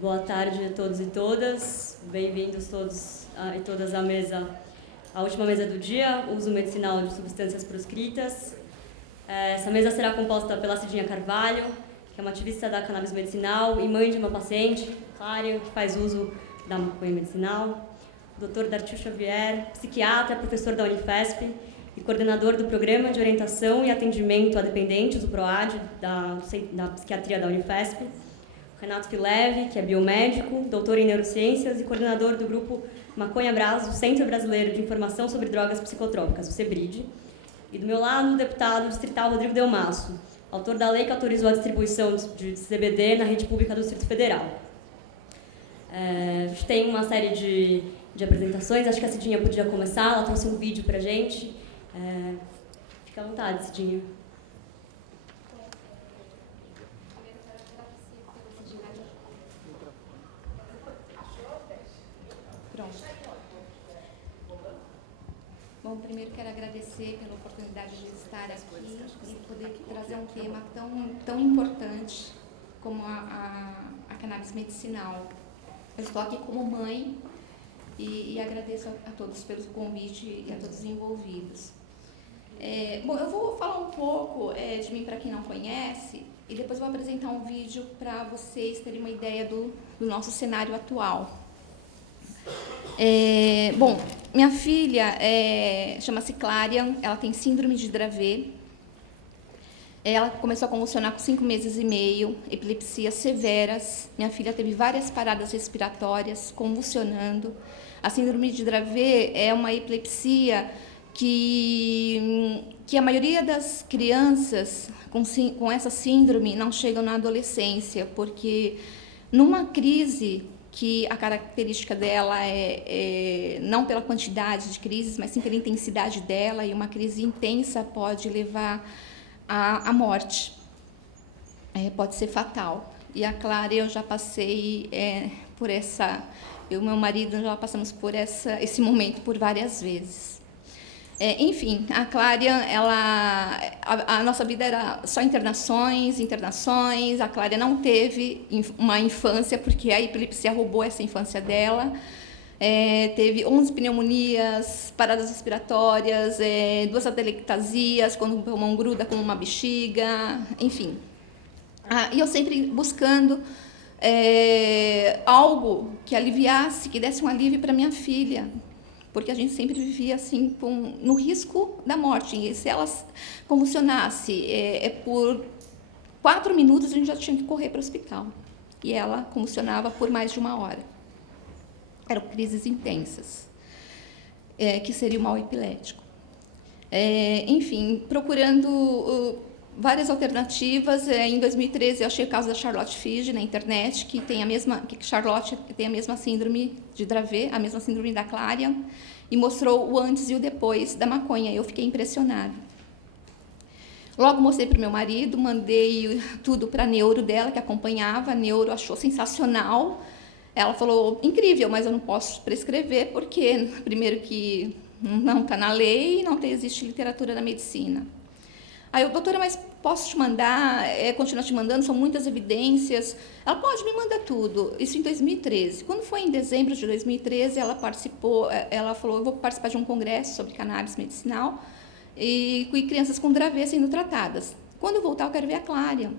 Boa tarde a todos e todas. Bem-vindos todos e todas à mesa, à última mesa do dia, uso medicinal de substâncias proscritas. Essa mesa será composta pela Cidinha Carvalho, que é uma ativista da cannabis medicinal e mãe de uma paciente, Clário, que faz uso da maconha medicinal. O Dr. Dartil Xavier, psiquiatra, professor da Unifesp e coordenador do Programa de Orientação e Atendimento a Dependentes, o PROAD, da Psiquiatria da Unifesp. Renato Fileve, que é biomédico, doutor em neurociências e coordenador do grupo Maconha Bras, do Centro Brasileiro de Informação sobre Drogas Psicotrópicas, o CEBRID. E do meu lado, o deputado distrital Rodrigo Delmasso, autor da lei que autorizou a distribuição de CBD na rede pública do Distrito Federal. A gente tem uma série de apresentações, acho que a Cidinha podia começar, ela trouxe um vídeo pra gente. Fica à vontade, Cidinha. Bom, primeiro quero agradecer pela oportunidade de estar aqui e poder trazer um tema tão importante como a cannabis medicinal. Eu estou aqui como mãe e agradeço a todos pelo convite e a todos os envolvidos. Bom, eu vou falar um pouco de mim para quem não conhece e depois vou apresentar um vídeo para vocês terem uma ideia do nosso cenário atual. Bom, minha filha chama-se Clarian, ela tem síndrome de Dravet. Ela começou a convulsionar com 5 meses e meio, epilepsias severas. Minha filha teve várias paradas respiratórias, convulsionando. A síndrome de Dravet é uma epilepsia que a maioria das crianças com essa síndrome não chegam na adolescência, porque numa crise que a característica dela não pela quantidade de crises, mas sim pela intensidade dela, e uma crise intensa pode levar à morte, pode ser fatal. E a Clara, eu já passei por essa, eu e meu marido já passamos por esse momento por várias vezes. Enfim, a Clária, a nossa vida era só internações. A Clária não teve uma infância, porque a epilepsia roubou essa infância dela. Teve 11 pneumonias, paradas respiratórias, 2 atelectasias, quando o pulmão gruda como uma bexiga, enfim. E eu sempre buscando algo que aliviasse, que desse um alívio para minha filha, porque a gente sempre vivia assim no risco da morte. E se ela convulsionasse por 4 minutos, a gente já tinha que correr para o hospital. E ela convulsionava por mais de 1 hora. Eram crises intensas, que seria o mal epilético. Enfim, procurando várias alternativas. Em 2013, eu achei o caso da Charlotte Figi na internet, que Charlotte tem a mesma síndrome de Dravet, a mesma síndrome da Clarian, e mostrou o antes e o depois da maconha. Eu fiquei impressionada. Logo mostrei para o meu marido, mandei tudo para a neuro dela, que acompanhava. A neuro achou sensacional. Ela falou, incrível, mas eu não posso prescrever, porque, primeiro, que não está na lei e não existe literatura na medicina. Aí eu, doutora, mas posso te mandar, continuar te mandando, são muitas evidências. Ela pode, me manda tudo. Isso em 2013. Quando foi em dezembro de 2013, ela falou, eu vou participar de um congresso sobre cannabis medicinal e crianças com Dravet sendo tratadas. Quando eu voltar, eu quero ver a Clária.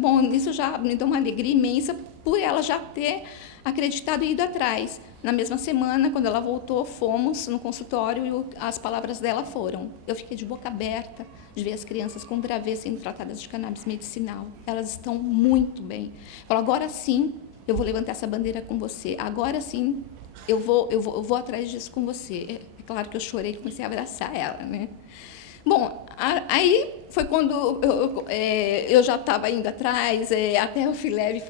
Bom, isso já me deu uma alegria imensa por ela já ter acreditado e ido atrás. Na mesma semana, quando ela voltou, fomos no consultório e as palavras dela foram: eu fiquei de boca aberta de ver as crianças com Dravet sendo tratadas de cannabis medicinal. Elas estão muito bem. Falou, agora sim, eu vou levantar essa bandeira com você. Agora sim, eu vou atrás disso com você. É claro que eu chorei e comecei a abraçar ela, né? Bom, aí foi quando eu já estava indo atrás, até o Fileve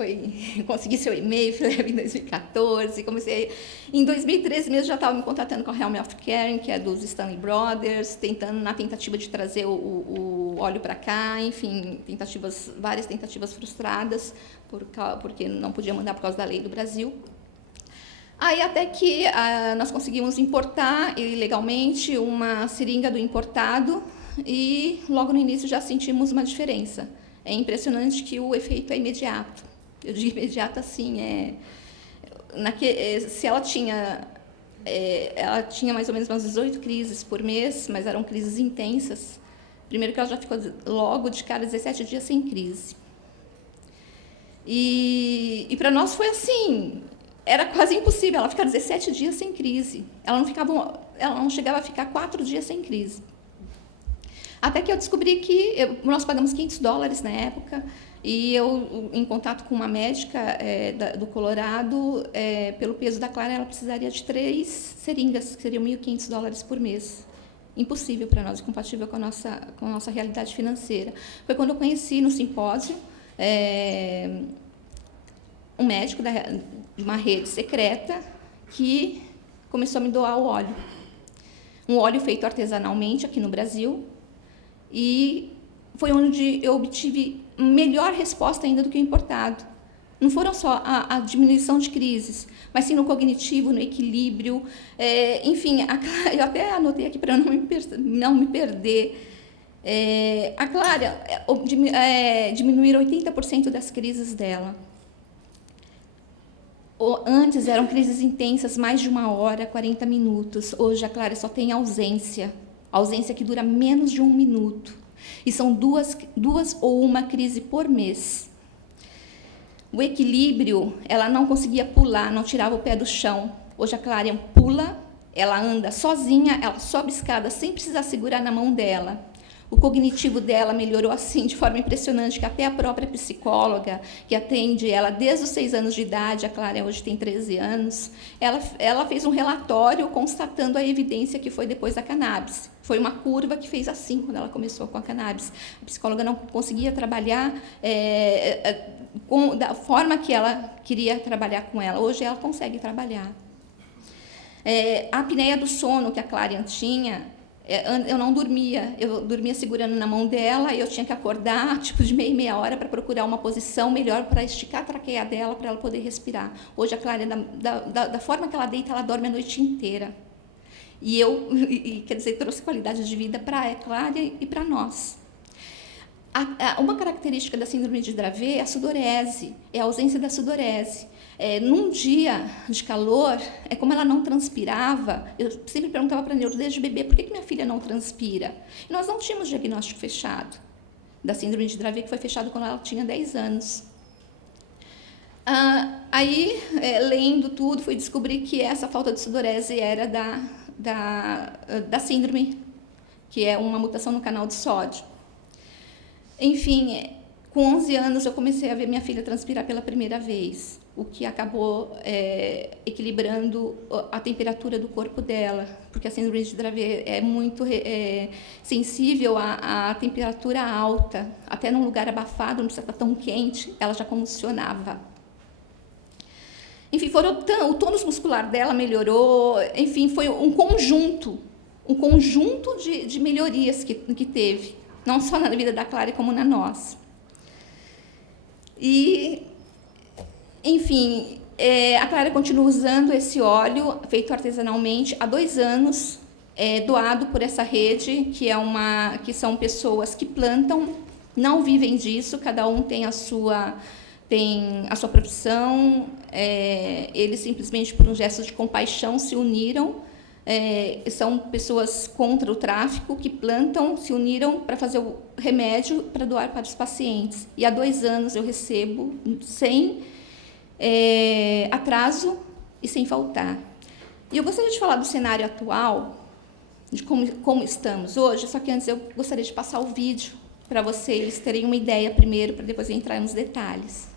consegui seu e-mail, Fileve em 2014, comecei, em 2013 mesmo já estava me contatando com a Helm of Caring, que é dos Stanley Brothers, na tentativa de trazer o óleo para cá, enfim, várias tentativas frustradas, porque não podia mandar por causa da lei do Brasil. Aí até que nós conseguimos importar ilegalmente uma seringa do importado e logo no início já sentimos uma diferença. É impressionante que o efeito é imediato. Eu de imediato, assim, se ela tinha... ela tinha mais ou menos umas 18 crises por mês, mas eram crises intensas. Primeiro que ela já ficou logo de cara 17 dias sem crise. E para nós foi assim, era quase impossível ela ficar 17 dias sem crise. Ela não chegava a ficar 4 dias sem crise. Até que eu descobri que nós pagamos $500 na época, e eu, em contato com uma médica do Colorado, pelo peso da Clara, ela precisaria de 3 seringas, que seriam $1.500 por mês. Impossível para nós, incompatível com a nossa realidade financeira. Foi quando eu conheci no simpósio um médico de uma rede secreta que começou a me doar o óleo. Um óleo feito artesanalmente aqui no Brasil, e foi onde eu obtive melhor resposta ainda do que o importado. Não foram só a diminuição de crises, mas sim no cognitivo, no equilíbrio. Enfim, eu até anotei aqui para não me perder. A Clara diminuíram 80% das crises dela. Antes eram crises intensas, mais de 1 hora, 40 minutos. Hoje a Clara só tem ausência que dura menos de 1 minuto. E são duas ou uma crise por mês. O equilíbrio, ela não conseguia pular, não tirava o pé do chão. Hoje a Clara pula, ela anda sozinha, ela sobe escada sem precisar segurar na mão dela. O cognitivo dela melhorou assim, de forma impressionante, que até a própria psicóloga, que atende ela desde os 6 anos de idade, a Clara hoje tem 13 anos, ela fez um relatório constatando a evidência que foi depois da cannabis. Foi uma curva que fez assim, quando ela começou com a cannabis. A psicóloga não conseguia trabalhar da forma que ela queria trabalhar com ela. Hoje ela consegue trabalhar. A apneia do sono que a Clara tinha, eu não dormia, eu dormia segurando na mão dela, e eu tinha que acordar tipo de meia hora para procurar uma posição melhor para esticar a traqueia dela, para ela poder respirar. Hoje a Clara, da forma que ela deita, ela dorme a noite inteira. Quer dizer, trouxe qualidade de vida para a Clara e para nós. Uma característica da síndrome de Dravet é a sudorese, é a ausência da sudorese. Num dia de calor, como ela não transpirava, eu sempre perguntava para a neuro, desde bebê, por que minha filha não transpira? E nós não tínhamos diagnóstico fechado da síndrome de Dravet, que foi fechado quando ela tinha 10 anos. Lendo tudo, fui descobrir que essa falta de sudorese era da síndrome, que é uma mutação no canal de sódio. Enfim, com 11 anos eu comecei a ver minha filha transpirar pela primeira vez, o que acabou equilibrando a temperatura do corpo dela, porque a síndrome de Dravet é muito sensível à temperatura alta. Até num lugar abafado, não precisa estar tão quente, ela já convulsionava. Enfim, o tônus muscular dela melhorou, enfim, foi um conjunto de melhorias que teve, não só na vida da Clara, como na nossa. E, enfim, a Clara continua usando esse óleo feito artesanalmente há 2 anos, doado por essa rede, que são pessoas que plantam, não vivem disso, cada um tem a sua profissão, eles simplesmente, por um gesto de compaixão, se uniram. São pessoas contra o tráfico que plantam, se uniram para fazer o remédio para doar para os pacientes. E há 2 anos eu recebo sem atraso e sem faltar. E eu gostaria de falar do cenário atual, de como estamos hoje, só que antes eu gostaria de passar o vídeo para vocês terem uma ideia primeiro, para depois entrar nos detalhes.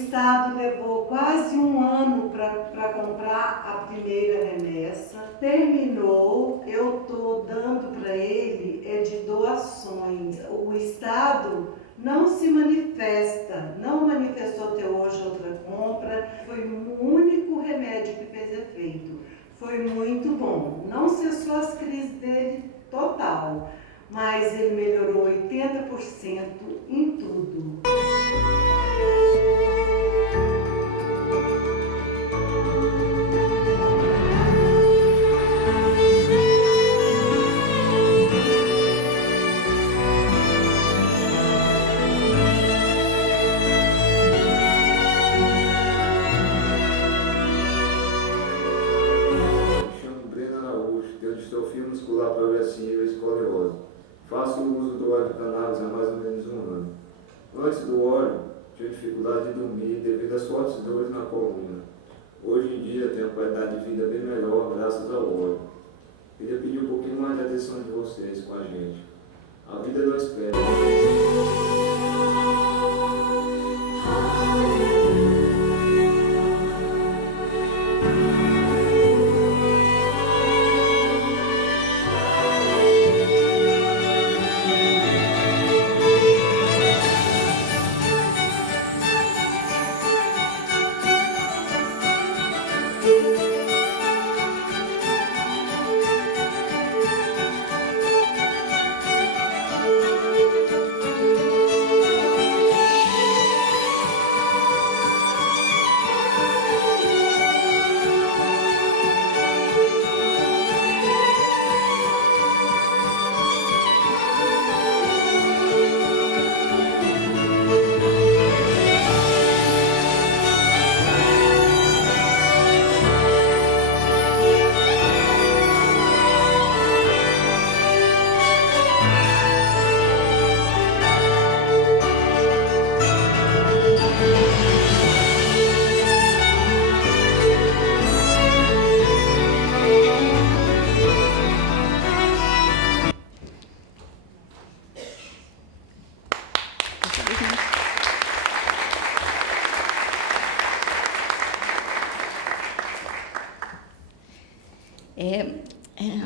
Estado levou quase um ano para comprar a primeira remessa. Terminou, eu estou dando para ele de doações. O Estado não se manifesta, não manifestou até hoje outra compra. Foi o único remédio que fez efeito. Foi muito bom. Não cessou as crises dele total, mas ele melhorou 80% em tudo. Distrofia muscular progressiva e escoliose. Faço o uso do óleo de cannabis há mais ou menos um ano. Antes do óleo, tinha dificuldade de dormir devido às fortes dores na coluna. Hoje em dia, tenho uma qualidade de vida bem melhor graças ao óleo. Queria pedir um pouquinho mais de atenção de vocês com a gente. A vida não espera.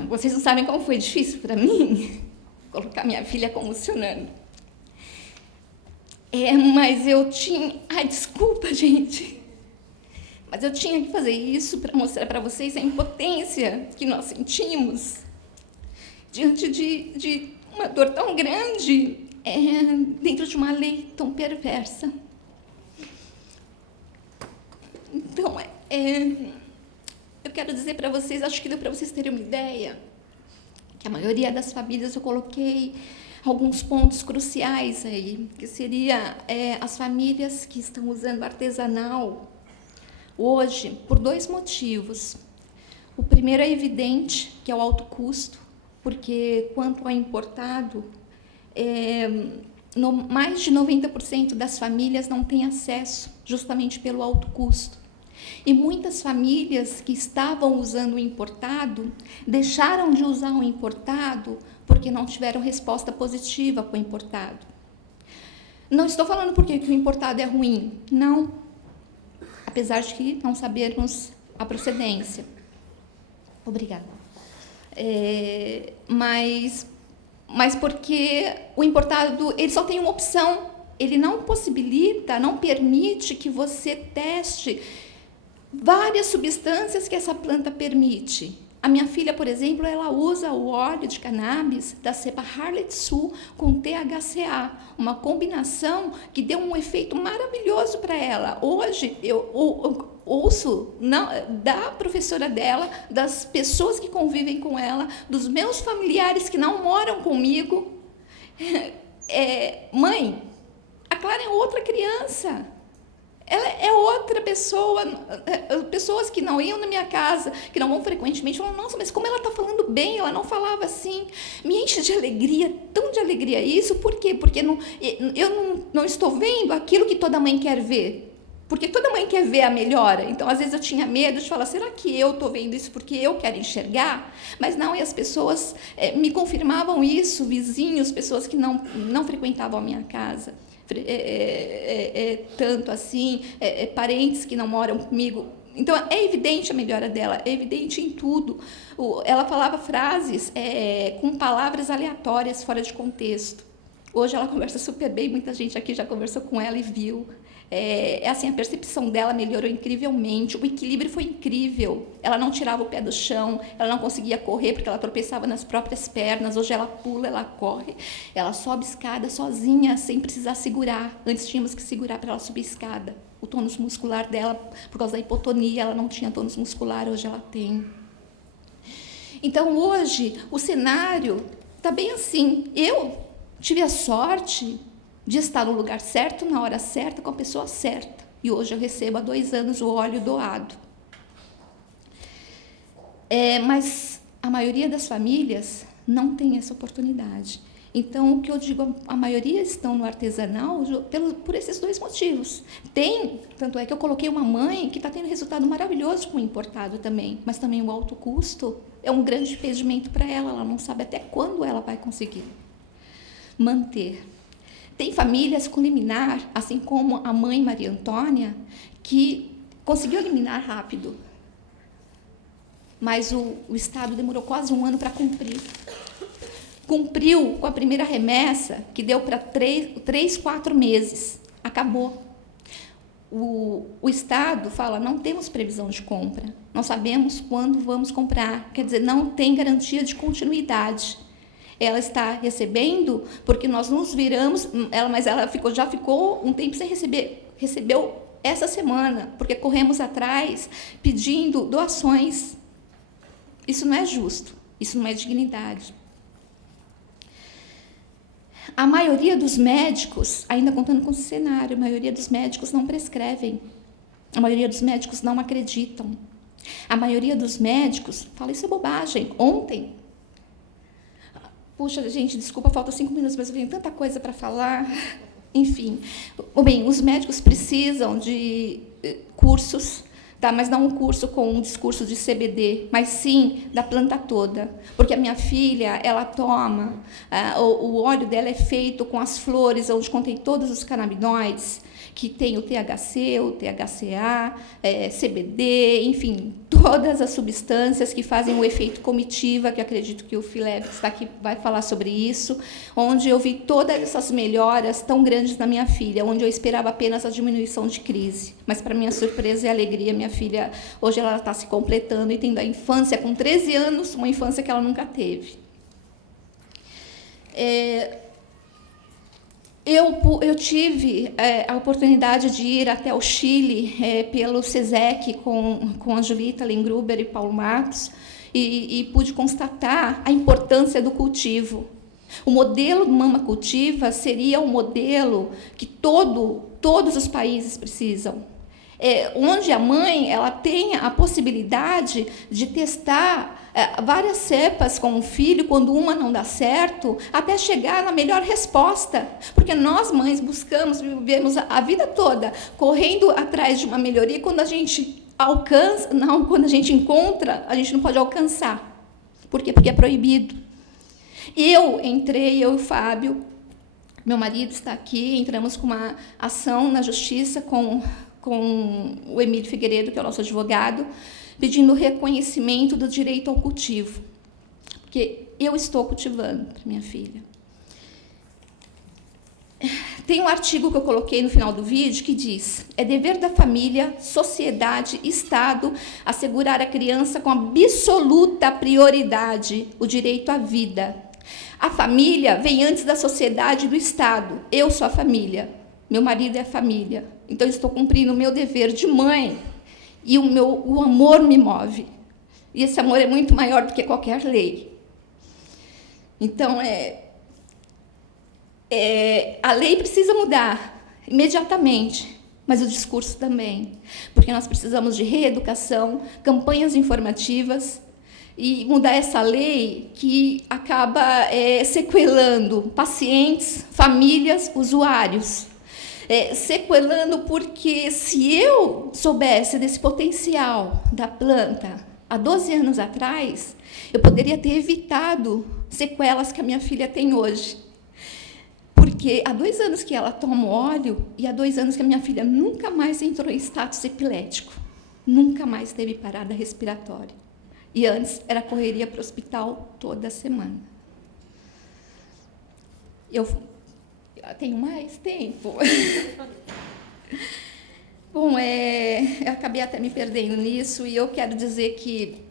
Vocês não sabem como foi difícil para mim colocar minha filha convulsionando. Mas eu tinha... Ai, desculpa, gente. Mas eu tinha que fazer isso para mostrar para vocês a impotência que nós sentimos diante de uma dor tão grande dentro de uma lei tão perversa. Então, eu quero dizer para vocês, acho que deu para vocês terem uma ideia, que a maioria das famílias eu coloquei alguns pontos cruciais aí, que seria as famílias que estão usando artesanal hoje por 2 motivos. O primeiro é evidente, que é o alto custo, porque quanto ao importado, mais de 90% das famílias não têm acesso, justamente pelo alto custo. E muitas famílias que estavam usando o importado deixaram de usar o importado porque não tiveram resposta positiva para o importado. Não estou falando porque o importado é ruim, não, apesar de que não sabermos a procedência. Obrigada. Mas porque o importado ele só tem uma opção, ele não possibilita, não permite que você teste várias substâncias que essa planta permite. A minha filha, por exemplo, ela usa o óleo de cannabis da cepa Harley-Davidson com THCA, uma combinação que deu um efeito maravilhoso para ela. Hoje, eu ouço da professora dela, das pessoas que convivem com ela, dos meus familiares que não moram comigo. Mãe, a Clara é outra criança. Ela é outra pessoa. Pessoas que não iam na minha casa, que não vão frequentemente, falam, nossa, mas como ela está falando bem, ela não falava assim. Me enche de alegria, tão de alegria isso. Por quê? Porque eu não estou vendo aquilo que toda mãe quer ver. Porque toda mãe quer ver a melhora. Então, às vezes, eu tinha medo de falar, será que eu estou vendo isso porque eu quero enxergar? Mas não, e as pessoas me confirmavam isso, vizinhos, pessoas que não frequentavam a minha casa. tanto assim, parentes que não moram comigo. Então, é evidente a melhora dela, é evidente em tudo. Ela falava frases com palavras aleatórias, fora de contexto. Hoje ela conversa super bem, muita gente aqui já conversou com ela e viu. Assim, a percepção dela melhorou incrivelmente, o equilíbrio foi incrível. Ela não tirava o pé do chão, ela não conseguia correr porque ela tropeçava nas próprias pernas. Hoje ela pula, ela corre, ela sobe escada sozinha, sem precisar segurar. Antes tínhamos que segurar para ela subir escada. O tônus muscular dela, por causa da hipotonia, ela não tinha tônus muscular, hoje ela tem. Então, hoje, o cenário está bem assim. Eu tive a sorte de estar no lugar certo, na hora certa, com a pessoa certa. E hoje eu recebo há 2 anos o óleo doado. Mas a maioria das famílias não tem essa oportunidade. Então, o que eu digo, a maioria estão no artesanal por esses 2 motivos. Tanto é que eu coloquei uma mãe que está tendo resultado maravilhoso com o importado também, mas também o alto custo é um grande impedimento para ela, ela não sabe até quando ela vai conseguir manter. Tem famílias com liminar, assim como a mãe Maria Antônia, que conseguiu liminar rápido, mas o Estado demorou quase 1 ano para cumprir. Cumpriu com a primeira remessa, que deu para 3, 4 meses. Acabou. O Estado fala, não temos previsão de compra, não sabemos quando vamos comprar. Quer dizer, não tem garantia de continuidade. Ela está recebendo, porque nós nos viramos, mas ela já ficou um tempo sem receber. Recebeu essa semana, porque corremos atrás pedindo doações. Isso não é justo, isso não é dignidade. A maioria dos médicos, ainda contando com esse cenário, a maioria dos médicos não prescrevem. A maioria dos médicos não acreditam. A maioria dos médicos fala, isso é bobagem. Ontem, puxa, gente, desculpa, falta 5 minutos, mas eu tenho tanta coisa para falar. Enfim, bem, os médicos precisam de cursos, tá? Mas não um curso com um discurso de CBD, mas sim da planta toda. Porque a minha filha, ela toma, o óleo dela é feito com as flores, onde contém todos os canabinoides, que tem o THC, o THCA, CBD, enfim, todas as substâncias que fazem o efeito comitiva, que acredito que o Philip está aqui, vai falar sobre isso, onde eu vi todas essas melhoras tão grandes na minha filha, onde eu esperava apenas a diminuição de crise. Mas, para minha surpresa e alegria, minha filha, hoje ela está se completando e tendo a infância, com 13 anos, uma infância que ela nunca teve. Eu tive a oportunidade de ir até o Chile pelo SESEC com a Julita Lengruber e Paulo Matos e pude constatar a importância do cultivo. O modelo Mama Cultiva seria um modelo que todos os países precisam. Onde a mãe ela tenha a possibilidade de testar várias cepas com o filho, quando uma não dá certo, até chegar na melhor resposta. Porque nós, mães, vivemos a vida toda correndo atrás de uma melhoria, quando a gente quando a gente encontra, a gente não pode alcançar. Por quê? Porque é proibido. Eu e o Fábio, meu marido está aqui, entramos com uma ação na justiça com o Emílio Figueiredo, que é o nosso advogado, pedindo reconhecimento do direito ao cultivo, porque eu estou cultivando para minha filha. Tem um artigo que eu coloquei no final do vídeo que diz: é dever da família, sociedade, Estado assegurar à criança com absoluta prioridade o direito à vida. A família vem antes da sociedade e do Estado. Eu sou a família, meu marido é a família. Então, eu estou cumprindo o meu dever de mãe e o amor me move. E esse amor é muito maior do que qualquer lei. Então, a lei precisa mudar imediatamente, mas o discurso também. Porque nós precisamos de reeducação, campanhas informativas e mudar essa lei que acaba sequelando pacientes, famílias, usuários. Sequelando, porque se eu soubesse desse potencial da planta há 12 anos atrás, eu poderia ter evitado sequelas que a minha filha tem hoje. Porque porque há 2 anos que ela toma óleo e há 2 anos que a minha filha nunca mais entrou em status epilético. Nunca mais teve parada respiratória. E antes era correria para o hospital toda semana. Eu tenho mais tempo? Bom, eu acabei até me perdendo nisso, e eu quero dizer que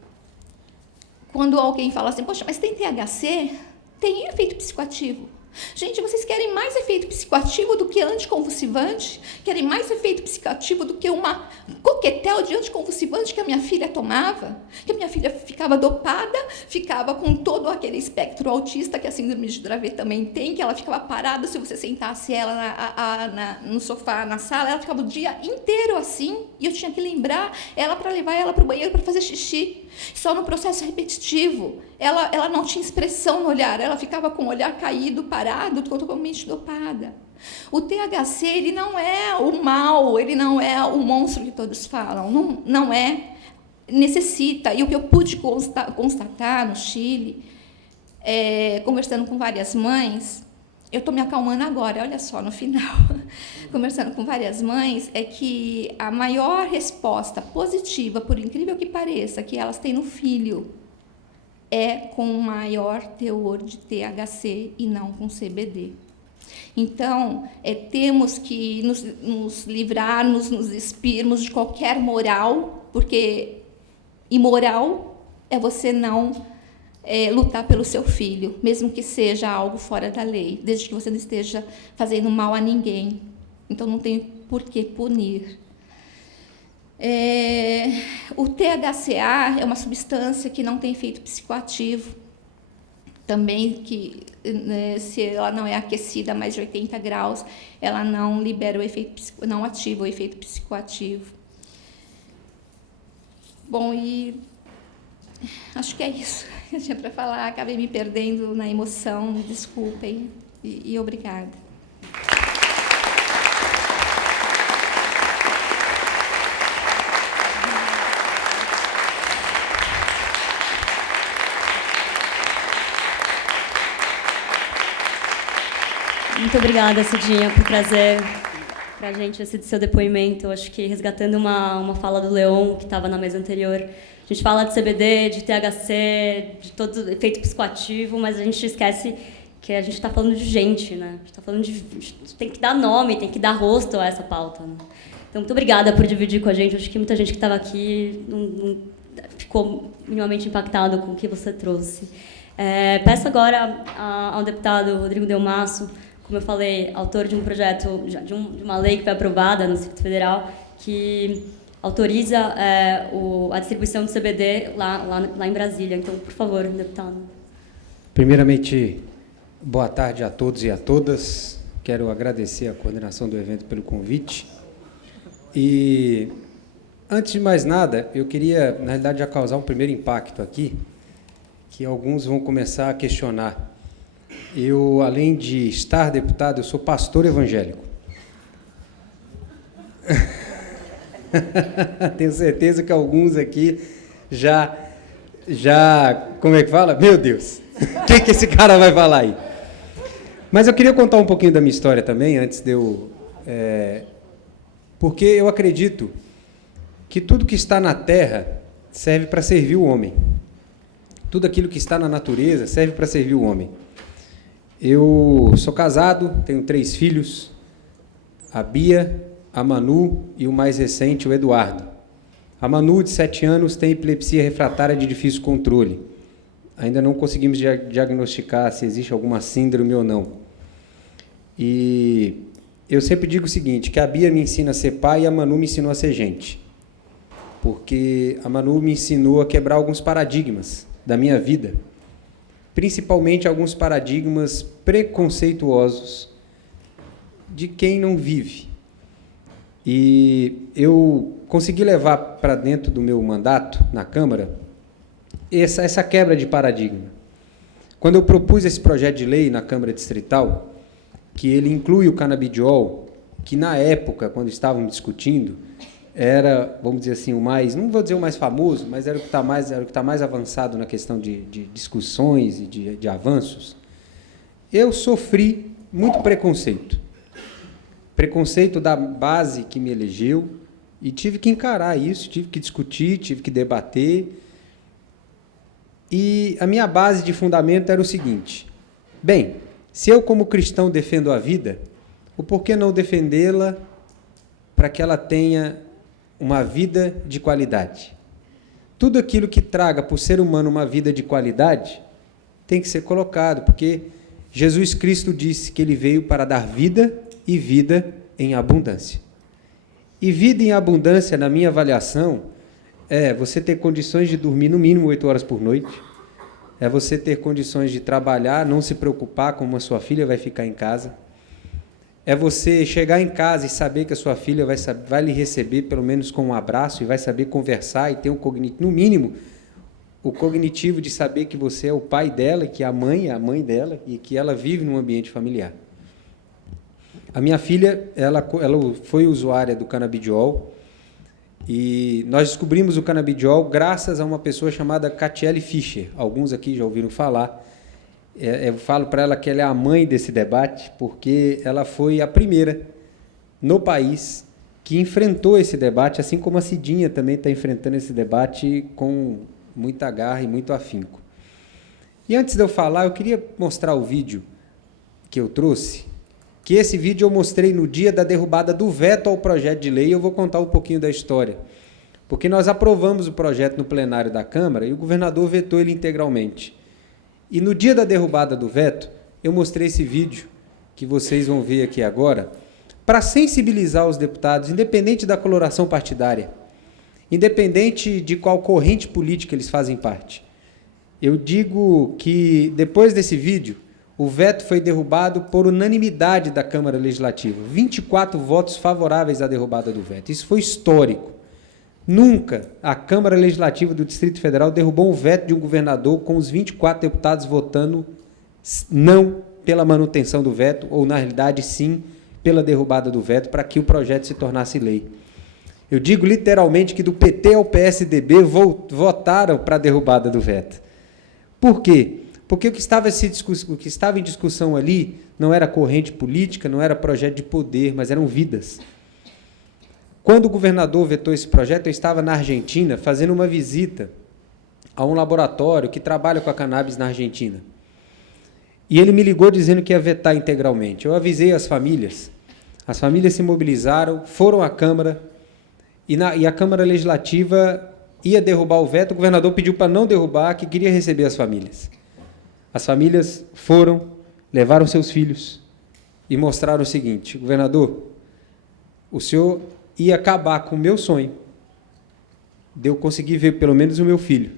quando alguém fala assim, poxa, mas tem THC? Tem efeito psicoativo. Gente, vocês querem mais efeito psicoativo do que anticonvulsivante? Querem mais efeito psicoativo do que uma coquetel de anticonvulsivante que a minha filha tomava? Que a minha filha ficava dopada, ficava com todo aquele espectro autista que a síndrome de Dravet também tem, que ela ficava parada, se você sentasse ela no sofá, na sala, ela ficava o dia inteiro assim, e eu tinha que lembrar ela para levar ela para o banheiro para fazer xixi. Só no processo repetitivo. Ela não tinha expressão no olhar, ela ficava com o olhar caído, parado, totalmente dopada. O THC, ele não é o mal, ele não é o monstro que todos falam, não é, necessita. E o que eu pude constatar no Chile, conversando com várias mães, eu estou me acalmando agora, olha só, no final, conversando com várias mães, é que a maior resposta positiva, por incrível que pareça, que elas têm no filho, é com maior teor de THC e não com CBD. Então, temos que nos livrarmos, nos despirmos de qualquer moral, porque imoral é você não lutar pelo seu filho, mesmo que seja algo fora da lei, desde que você não esteja fazendo mal a ninguém. Então, não tem por que punir. O THCA é uma substância que não tem efeito psicoativo. Também, que se ela não é aquecida a mais de 80 graus, ela não libera o efeito, não ativa o efeito psicoativo. Bom, e acho que é isso que eu tinha para falar. Acabei me perdendo na emoção, me desculpem, e obrigada. Muito obrigada, Cidinha, por trazer para a gente esse seu depoimento. Acho que resgatando uma fala do Leon, que estava na mesa anterior. A gente fala de CBD, de THC, de todo efeito psicoativo, mas a gente esquece que a gente está falando de gente, né? A gente está falando tem que dar nome, tem que dar rosto a essa pauta, né? Então, muito obrigada por dividir com a gente. Acho que muita gente que estava aqui não ficou minimamente impactado com o que você trouxe. Peço agora ao deputado Rodrigo Delmasso, como eu falei, autor de um projeto, de uma lei que foi aprovada no Distrito Federal, que autoriza a distribuição do CBD lá em Brasília. Então, por favor, deputado. Primeiramente, boa tarde a todos e a todas. Quero agradecer a coordenação do evento pelo convite. E, antes de mais nada, eu queria, na realidade, já causar um primeiro impacto aqui, que alguns vão começar a questionar. Eu, além de estar deputado, eu sou pastor evangélico. Tenho certeza que alguns aqui já, como é que fala? Meu Deus, o que esse cara vai falar aí? Mas eu queria contar um pouquinho da minha história também, antes de eu... porque eu acredito que tudo que está na terra serve para servir o homem. Tudo aquilo que está na natureza serve para servir o homem. Eu sou casado, tenho 3 filhos, a Bia, a Manu e o mais recente, o Eduardo. A Manu, de 7 anos, tem epilepsia refratária de difícil controle. Ainda não conseguimos diagnosticar se existe alguma síndrome ou não. E eu sempre digo o seguinte, que a Bia me ensina a ser pai e a Manu me ensinou a ser gente. Porque a Manu me ensinou a quebrar alguns paradigmas da minha vida, principalmente alguns paradigmas preconceituosos de quem não vive. E eu consegui levar para dentro do meu mandato na Câmara essa quebra de paradigma. Quando eu propus esse projeto de lei na Câmara Distrital, que ele inclui o canabidiol, que na época, quando estávamos discutindo, era, vamos dizer assim, o mais, não vou dizer o mais famoso, mas era o que está mais avançado na questão de discussões e de avanços. Eu sofri muito preconceito. Preconceito da base que me elegeu, e tive que encarar isso, tive que discutir, tive que debater. E a minha base de fundamento era o seguinte: bem, se eu como cristão defendo a vida, o porquê não defendê-la para que ela tenha uma vida de qualidade? Tudo aquilo que traga para o ser humano uma vida de qualidade tem que ser colocado, porque Jesus Cristo disse que ele veio para dar vida e vida em abundância. E vida em abundância, na minha avaliação, é você ter condições de dormir no mínimo 8 horas por noite, é você ter condições de trabalhar, não se preocupar como a sua filha vai ficar em casa, é você chegar em casa e saber que a sua filha vai lhe receber pelo menos com um abraço e vai saber conversar e ter um cognitivo, no mínimo, o cognitivo de saber que você é o pai dela, que a mãe é a mãe dela e que ela vive num ambiente familiar. A minha filha, ela foi usuária do canabidiol e nós descobrimos o canabidiol graças a uma pessoa chamada Catiele Fischer. Alguns aqui já ouviram falar. Eu falo para ela que ela é a mãe desse debate, porque ela foi a primeira no país que enfrentou esse debate, assim como a Cidinha também está enfrentando esse debate com muita garra e muito afinco. E antes de eu falar, eu queria mostrar o vídeo que eu trouxe, que esse vídeo eu mostrei no dia da derrubada do veto ao projeto de lei, e eu vou contar um pouquinho da história. Porque nós aprovamos o projeto no plenário da Câmara e o governador vetou ele integralmente. E no dia da derrubada do veto, eu mostrei esse vídeo, que vocês vão ver aqui agora, para sensibilizar os deputados, independente da coloração partidária, independente de qual corrente política eles fazem parte. Eu digo que, depois desse vídeo, o veto foi derrubado por unanimidade da Câmara Legislativa. 24 votos favoráveis à derrubada do veto. Isso foi histórico. Nunca a Câmara Legislativa do Distrito Federal derrubou um veto de um governador com os 24 deputados votando não pela manutenção do veto, ou, na realidade, sim, pela derrubada do veto, para que o projeto se tornasse lei. Eu digo literalmente que do PT ao PSDB votaram para a derrubada do veto. Por quê? Porque o que estava em discussão ali não era corrente política, não era projeto de poder, mas eram vidas. Quando o governador vetou esse projeto, eu estava na Argentina fazendo uma visita a um laboratório que trabalha com a cannabis na Argentina. E ele me ligou dizendo que ia vetar integralmente. Eu avisei as famílias se mobilizaram, foram à Câmara, e a Câmara Legislativa ia derrubar o veto, o governador pediu para não derrubar, que queria receber as famílias. As famílias foram, levaram seus filhos e mostraram o seguinte: governador, o senhor ia acabar com o meu sonho de eu conseguir ver pelo menos o meu filho,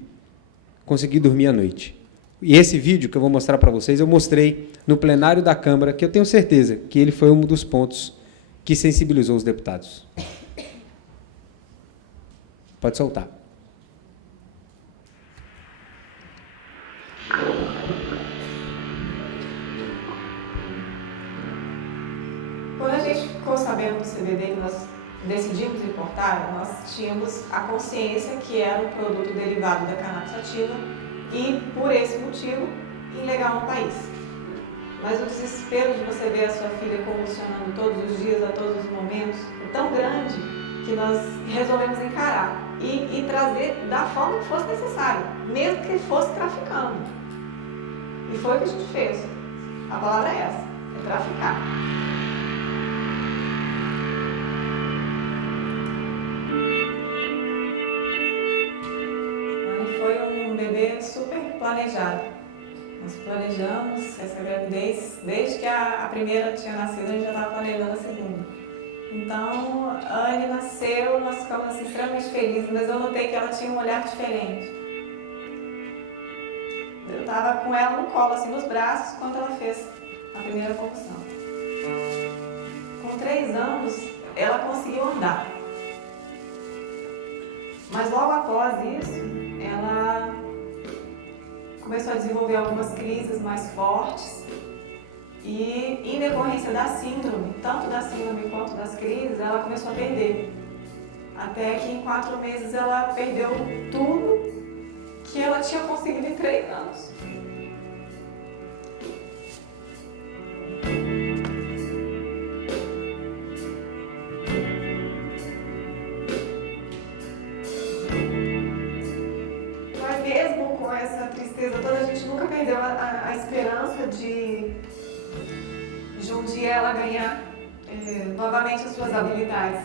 conseguir dormir à noite. E esse vídeo que eu vou mostrar para vocês, eu mostrei no plenário da Câmara, que eu tenho certeza que ele foi um dos pontos que sensibilizou os deputados. Pode soltar. Quando a gente ficou sabendo do CBD que nós decidimos importar, nós tínhamos a consciência que era um produto derivado da cannabis sativa e, por esse motivo, ilegal no país. Mas o desespero de você ver a sua filha convulsionando todos os dias, a todos os momentos, é tão grande que nós resolvemos encarar e trazer da forma que fosse necessário, mesmo que fosse traficando. E foi o que a gente fez. A palavra é essa, é traficar. Foi um bebê super planejado. Nós planejamos essa gravidez, desde que a primeira tinha nascido, a gente já estava planejando a segunda. Então, a Anne nasceu, nós ficamos assim, extremamente felizes, mas eu notei que ela tinha um olhar diferente. Eu estava com ela no colo, assim, nos braços, quando ela fez a primeira convulsão. Com 3 anos, ela conseguiu andar. Mas logo após isso, ela começou a desenvolver algumas crises mais fortes e, em decorrência da síndrome, tanto da síndrome quanto das crises, ela começou a perder. Até que em 4 meses ela perdeu tudo que ela tinha conseguido em 3 anos. gente nunca perdeu a esperança de um dia ela ganhar novamente as suas habilidades.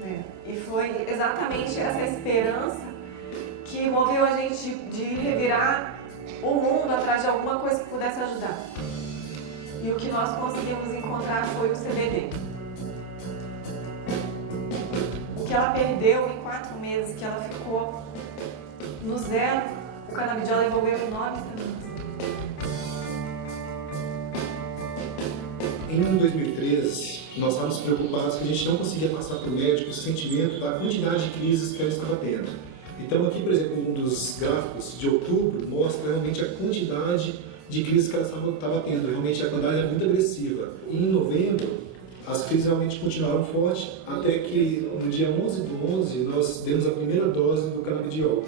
Né? E foi exatamente essa esperança que moveu a gente de revirar o mundo atrás de alguma coisa que pudesse ajudar. E o que nós conseguimos encontrar foi o CBD. O que ela perdeu em 4 meses, que ela ficou no zero, o canabidiol devolveu em 9 semanas. Em 2013, nós estávamos preocupados que a gente não conseguia passar para o médico o sentimento da quantidade de crises que ela estava tendo. Então aqui, por exemplo, um dos gráficos de outubro mostra realmente a quantidade de crises que ela estava tendo. Realmente a quantidade é muito agressiva. E em novembro, as crises realmente continuaram fortes, até que no dia 11/11 nós demos a primeira dose do canabidiol.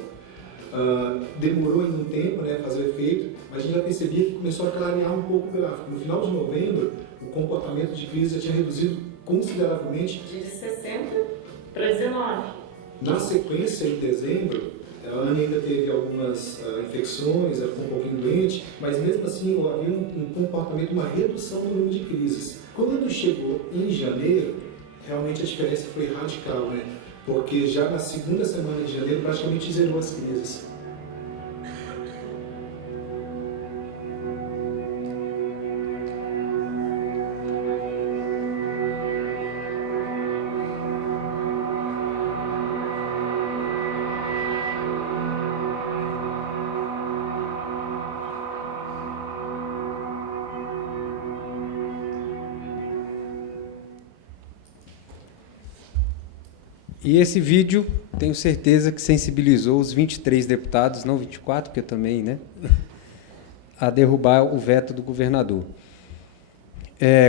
Demorou ainda um tempo, né, fazer o efeito, mas a gente já percebia que começou a clarear um pouco o gráfico. No final de novembro, o comportamento de crise já tinha reduzido consideravelmente. De 60 para 19. Na sequência, em dezembro, a Ana ainda teve algumas infecções, ela ficou um pouquinho doente, mas mesmo assim havia um comportamento, uma redução do número de crises. Quando chegou em janeiro, realmente a diferença foi radical, né? Porque já na segunda semana de janeiro praticamente zerou as crises. E esse vídeo, tenho certeza que sensibilizou os 23 deputados, não 24, porque eu também, né, a derrubar o veto do governador.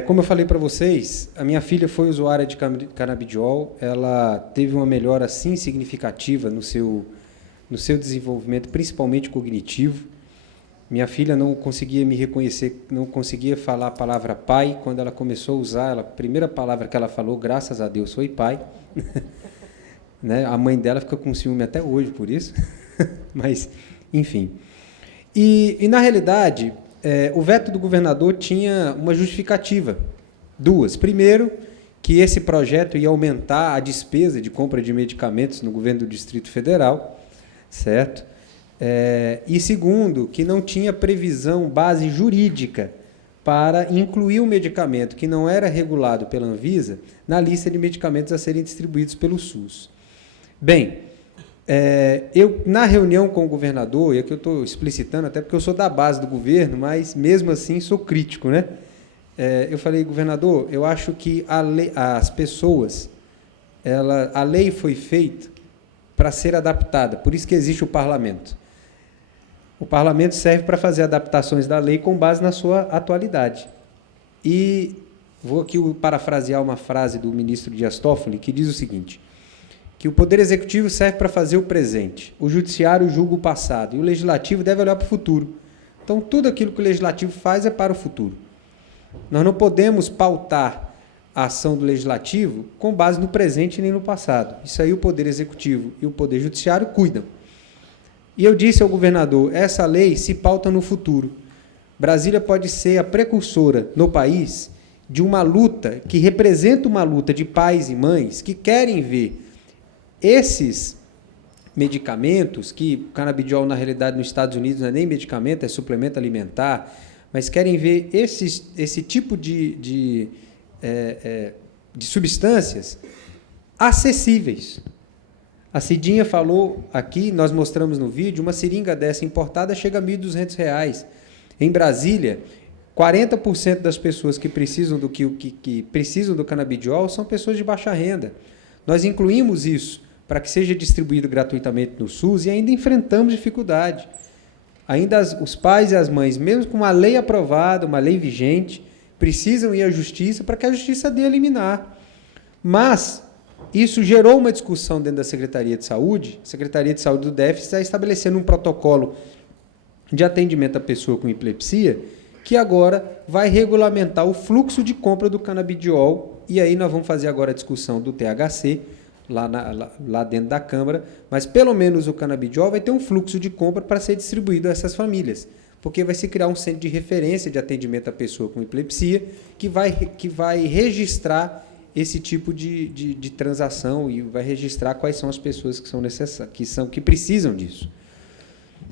Como eu falei para vocês, a minha filha foi usuária de canabidiol, ela teve uma melhora, sim, significativa no seu desenvolvimento, principalmente cognitivo. Minha filha não conseguia me reconhecer, não conseguia falar a palavra pai. Quando ela começou a usar, a primeira palavra que ela falou, graças a Deus, foi pai. Né? A mãe dela fica com ciúme até hoje por isso, mas, enfim. E na realidade, o veto do governador tinha uma justificativa, duas. Primeiro, que esse projeto ia aumentar a despesa de compra de medicamentos no governo do Distrito Federal, certo? E segundo, que não tinha previsão, base jurídica para incluir um medicamento que não era regulado pela Anvisa na lista de medicamentos a serem distribuídos pelo SUS. Bem, eu, na reunião com o governador, e aqui eu estou explicitando, até porque eu sou da base do governo, mas, mesmo assim, sou crítico, né? Eu falei, governador, eu acho que as pessoas, a lei foi feita para ser adaptada, por isso que existe o parlamento. O parlamento serve para fazer adaptações da lei com base na sua atualidade. E vou aqui parafrasear uma frase do ministro Dias Toffoli, que diz o seguinte, que o Poder Executivo serve para fazer o presente, o Judiciário julga o passado, e o Legislativo deve olhar para o futuro. Então, tudo aquilo que o Legislativo faz é para o futuro. Nós não podemos pautar a ação do Legislativo com base no presente nem no passado. Isso aí o Poder Executivo e o Poder Judiciário cuidam. E eu disse ao governador, essa lei se pauta no futuro. Brasília pode ser a precursora no país de uma luta que representa uma luta de pais e mães que querem ver esses medicamentos, que o canabidiol, na realidade, nos Estados Unidos não é nem medicamento, é suplemento alimentar, mas querem ver esse tipo de substâncias acessíveis. A Cidinha falou aqui, nós mostramos no vídeo, uma seringa dessa importada chega a R$ 1.200. Em Brasília, 40% das pessoas que precisam do canabidiol são pessoas de baixa renda. Nós incluímos isso para que seja distribuído gratuitamente no SUS e ainda enfrentamos dificuldade. Ainda os pais e as mães, mesmo com uma lei aprovada, uma lei vigente, precisam ir à justiça para que a justiça dê a liminar. Mas isso gerou uma discussão dentro da Secretaria de Saúde. A Secretaria de Saúde do DF está estabelecendo um protocolo de atendimento à pessoa com epilepsia que agora vai regulamentar o fluxo de compra do canabidiol. E aí nós vamos fazer agora a discussão do THC, lá dentro da Câmara, mas pelo menos o canabidiol vai ter um fluxo de compra para ser distribuído a essas famílias, porque vai se criar um centro de referência de atendimento à pessoa com epilepsia que vai registrar esse tipo de transação e vai registrar quais são as pessoas que são necessárias, que precisam disso.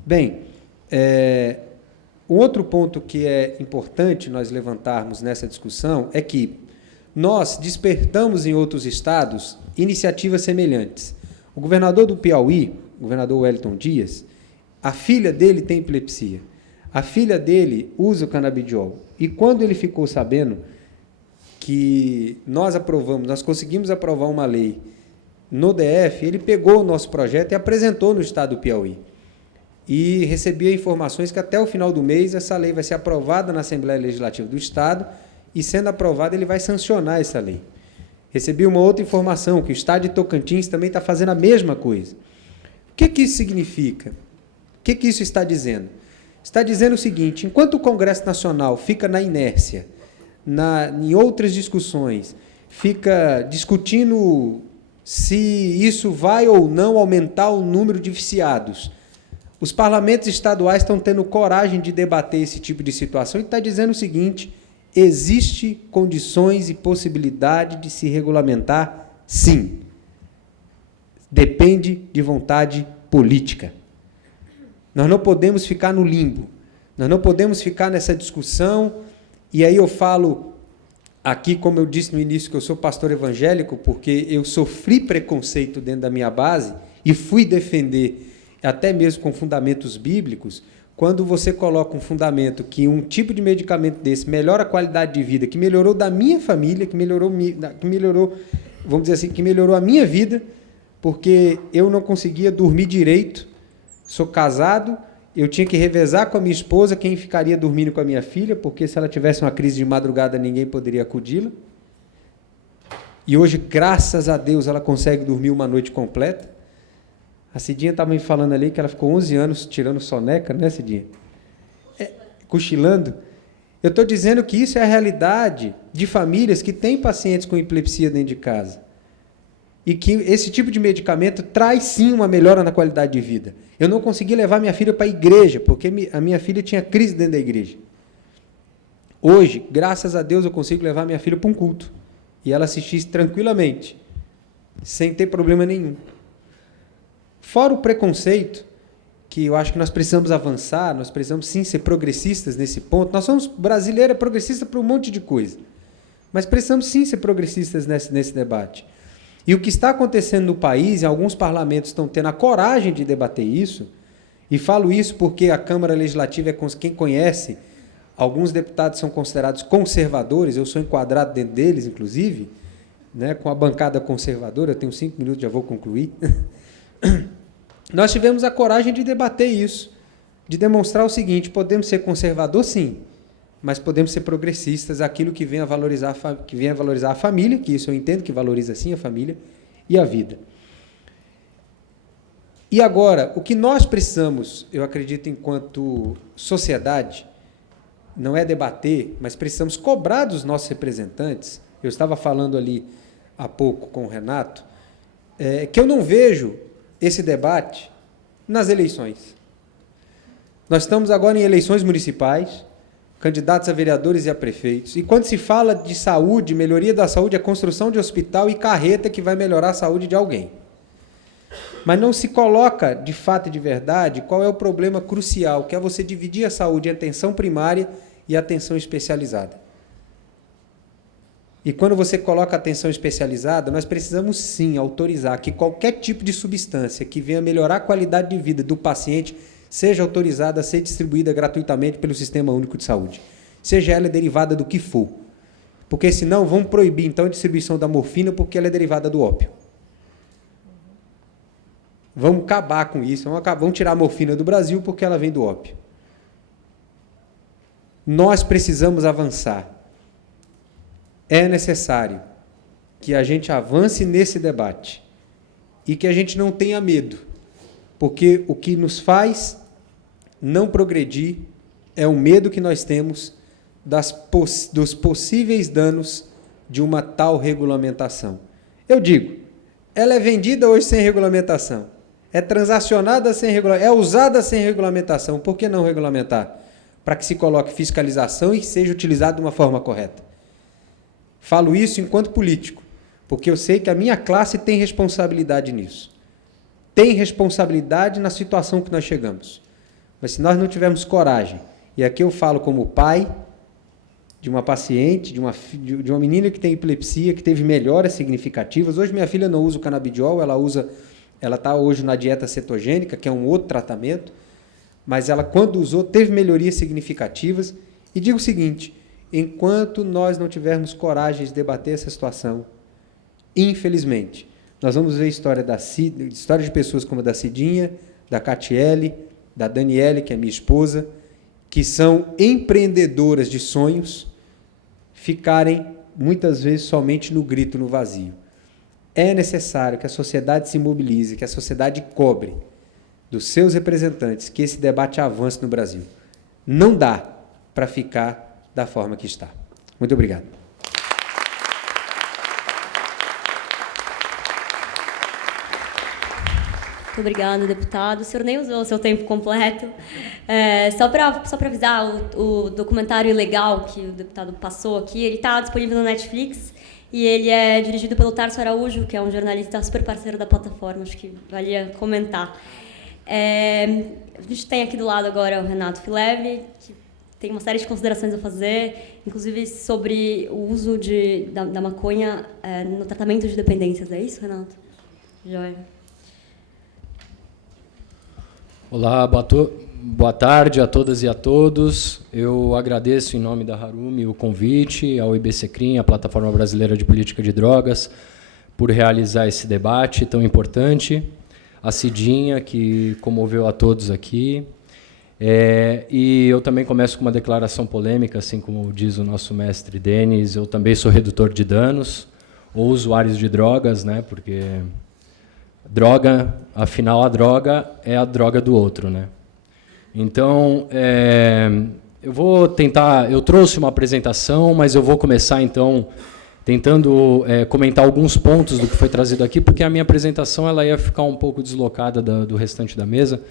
Bem, outro ponto que é importante nós levantarmos nessa discussão é que nós despertamos em outros estados iniciativas semelhantes. O governador do Piauí, o governador Wellington Dias, a filha dele tem epilepsia. A filha dele usa o canabidiol. E quando ele ficou sabendo que nós conseguimos aprovar uma lei no DF, ele pegou o nosso projeto e apresentou no estado do Piauí. E recebia informações que até o final do mês essa lei vai ser aprovada na Assembleia Legislativa do Estado e, sendo aprovada, ele vai sancionar essa lei. Recebi uma outra informação, que o estado de Tocantins também está fazendo a mesma coisa. O que isso significa? O que isso está dizendo? Está dizendo o seguinte: enquanto o Congresso Nacional fica na inércia, em outras discussões, fica discutindo se isso vai ou não aumentar o número de viciados, os parlamentos estaduais estão tendo coragem de debater esse tipo de situação e está dizendo o seguinte: existe condições e possibilidade de se regulamentar, sim. Depende de vontade política. Nós não podemos ficar no limbo, nós não podemos ficar nessa discussão, e aí eu falo aqui, como eu disse no início, que eu sou pastor evangélico, porque eu sofri preconceito dentro da minha base e fui defender, até mesmo com fundamentos bíblicos. Quando você coloca um fundamento que um tipo de medicamento desse melhora a qualidade de vida, que melhorou da minha família, que melhorou, vamos dizer assim, que melhorou a minha vida, porque eu não conseguia dormir direito, sou casado, eu tinha que revezar com a minha esposa quem ficaria dormindo com a minha filha, porque se ela tivesse uma crise de madrugada, ninguém poderia acudi-la. E hoje, graças a Deus, ela consegue dormir uma noite completa. A Cidinha estava me falando ali que ela ficou 11 anos tirando soneca, né, Cidinha? Cochilando. Eu estou dizendo que isso é a realidade de famílias que têm pacientes com epilepsia dentro de casa. E que esse tipo de medicamento traz, sim, uma melhora na qualidade de vida. Eu não consegui levar minha filha para a igreja, porque a minha filha tinha crise dentro da igreja. Hoje, graças a Deus, eu consigo levar minha filha para um culto. E ela assistir tranquilamente, sem ter problema nenhum. Fora o preconceito, que eu acho que nós precisamos avançar, nós precisamos sim ser progressistas nesse ponto. Nós somos brasileiros progressistas para um monte de coisa, mas precisamos sim ser progressistas nesse debate. E o que está acontecendo no país, em alguns parlamentos estão tendo a coragem de debater isso, e falo isso porque a Câmara Legislativa é quem conhece, alguns deputados são considerados conservadores, eu sou enquadrado dentro deles, inclusive, né, com a bancada conservadora, eu tenho 5 minutos, já vou concluir. Nós tivemos a coragem de debater isso, de demonstrar o seguinte: podemos ser conservadores, sim, mas podemos ser progressistas, aquilo que vem a valorizar a família, que isso eu entendo que valoriza sim a família e a vida. E agora, o que nós precisamos, eu acredito, enquanto sociedade, não é debater, mas precisamos cobrar dos nossos representantes. Eu estava falando ali há pouco com o Renato, que eu não vejo esse debate nas eleições. Nós estamos agora em eleições municipais, candidatos a vereadores e a prefeitos, e quando se fala de saúde, melhoria da saúde, é construção de hospital e carreta que vai melhorar a saúde de alguém. Mas não se coloca, de fato e de verdade, qual é o problema crucial, que é você dividir a saúde em atenção primária e atenção especializada. E quando você coloca atenção especializada, nós precisamos sim autorizar que qualquer tipo de substância que venha melhorar a qualidade de vida do paciente seja autorizada a ser distribuída gratuitamente pelo Sistema Único de Saúde, seja ela derivada do que for. Porque senão vão proibir então a distribuição da morfina porque ela é derivada do ópio. Vamos acabar com isso, vamos tirar a morfina do Brasil porque ela vem do ópio. Nós precisamos avançar. É necessário que a gente avance nesse debate e que a gente não tenha medo, porque o que nos faz não progredir é o medo que nós temos dos possíveis danos de uma tal regulamentação. Eu digo, ela é vendida hoje sem regulamentação. É transacionada sem regulamentação. É usada sem regulamentação. Por que não regulamentar? Para que se coloque fiscalização e seja utilizado de uma forma correta. Falo isso enquanto político, porque eu sei que a minha classe tem responsabilidade nisso. Tem responsabilidade na situação que nós chegamos. Mas se nós não tivermos coragem, e aqui eu falo como pai de uma paciente, de uma menina que tem epilepsia, que teve melhoras significativas. Hoje minha filha não usa o canabidiol, ela está hoje na dieta cetogênica, que é um outro tratamento, mas ela, quando usou, teve melhorias significativas. E digo o seguinte, enquanto nós não tivermos coragem de debater essa situação, infelizmente, nós vamos ver história de pessoas como a da Cidinha, da Catiele, da Daniele, que é minha esposa, que são empreendedoras de sonhos, ficarem, muitas vezes, somente no grito, no vazio. É necessário que a sociedade se mobilize, que a sociedade cobre dos seus representantes que esse debate avance no Brasil. Não dá para ficar da forma que está. Muito obrigado. Muito obrigada, deputado. O senhor nem usou o seu tempo completo. Só para avisar, o documentário ilegal que o deputado passou aqui, ele está disponível no Netflix e ele é dirigido pelo Tarso Araújo, que é um jornalista super parceiro da plataforma, acho que valia comentar. A gente tem aqui do lado agora o Renato Fileve, que tem uma série de considerações a fazer, inclusive sobre o uso da maconha no tratamento de dependências. É isso, Renato? Joia. Olá, boa tarde a todas e a todos. Eu agradeço em nome da Harumi o convite ao IBCCRIM, a Plataforma Brasileira de Política de Drogas, por realizar esse debate tão importante. A Cidinha, que comoveu a todos aqui. E eu também começo com uma declaração polêmica, assim como diz o nosso mestre Denis. Eu também sou redutor de danos, ou usuários de drogas, né? Porque droga, afinal, a droga é a droga do outro, né? Então, eu vou tentar... Eu trouxe uma apresentação, mas eu vou começar, então, tentando comentar alguns pontos do que foi trazido aqui, porque a minha apresentação ela ia ficar um pouco deslocada do restante da mesa.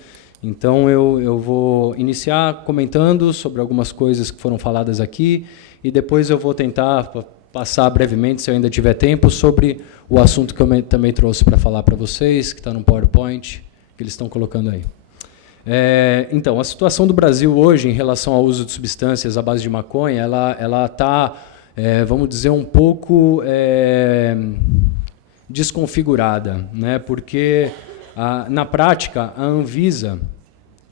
Então, eu vou iniciar comentando sobre algumas coisas que foram faladas aqui, e depois eu vou tentar passar brevemente, se eu ainda tiver tempo, sobre o assunto que eu também trouxe para falar para vocês, que está no PowerPoint, que eles estão colocando aí. Então, a situação do Brasil hoje em relação ao uso de substâncias à base de maconha, ela está, vamos dizer, um pouco desconfigurada, né? Porque, na prática, a Anvisa,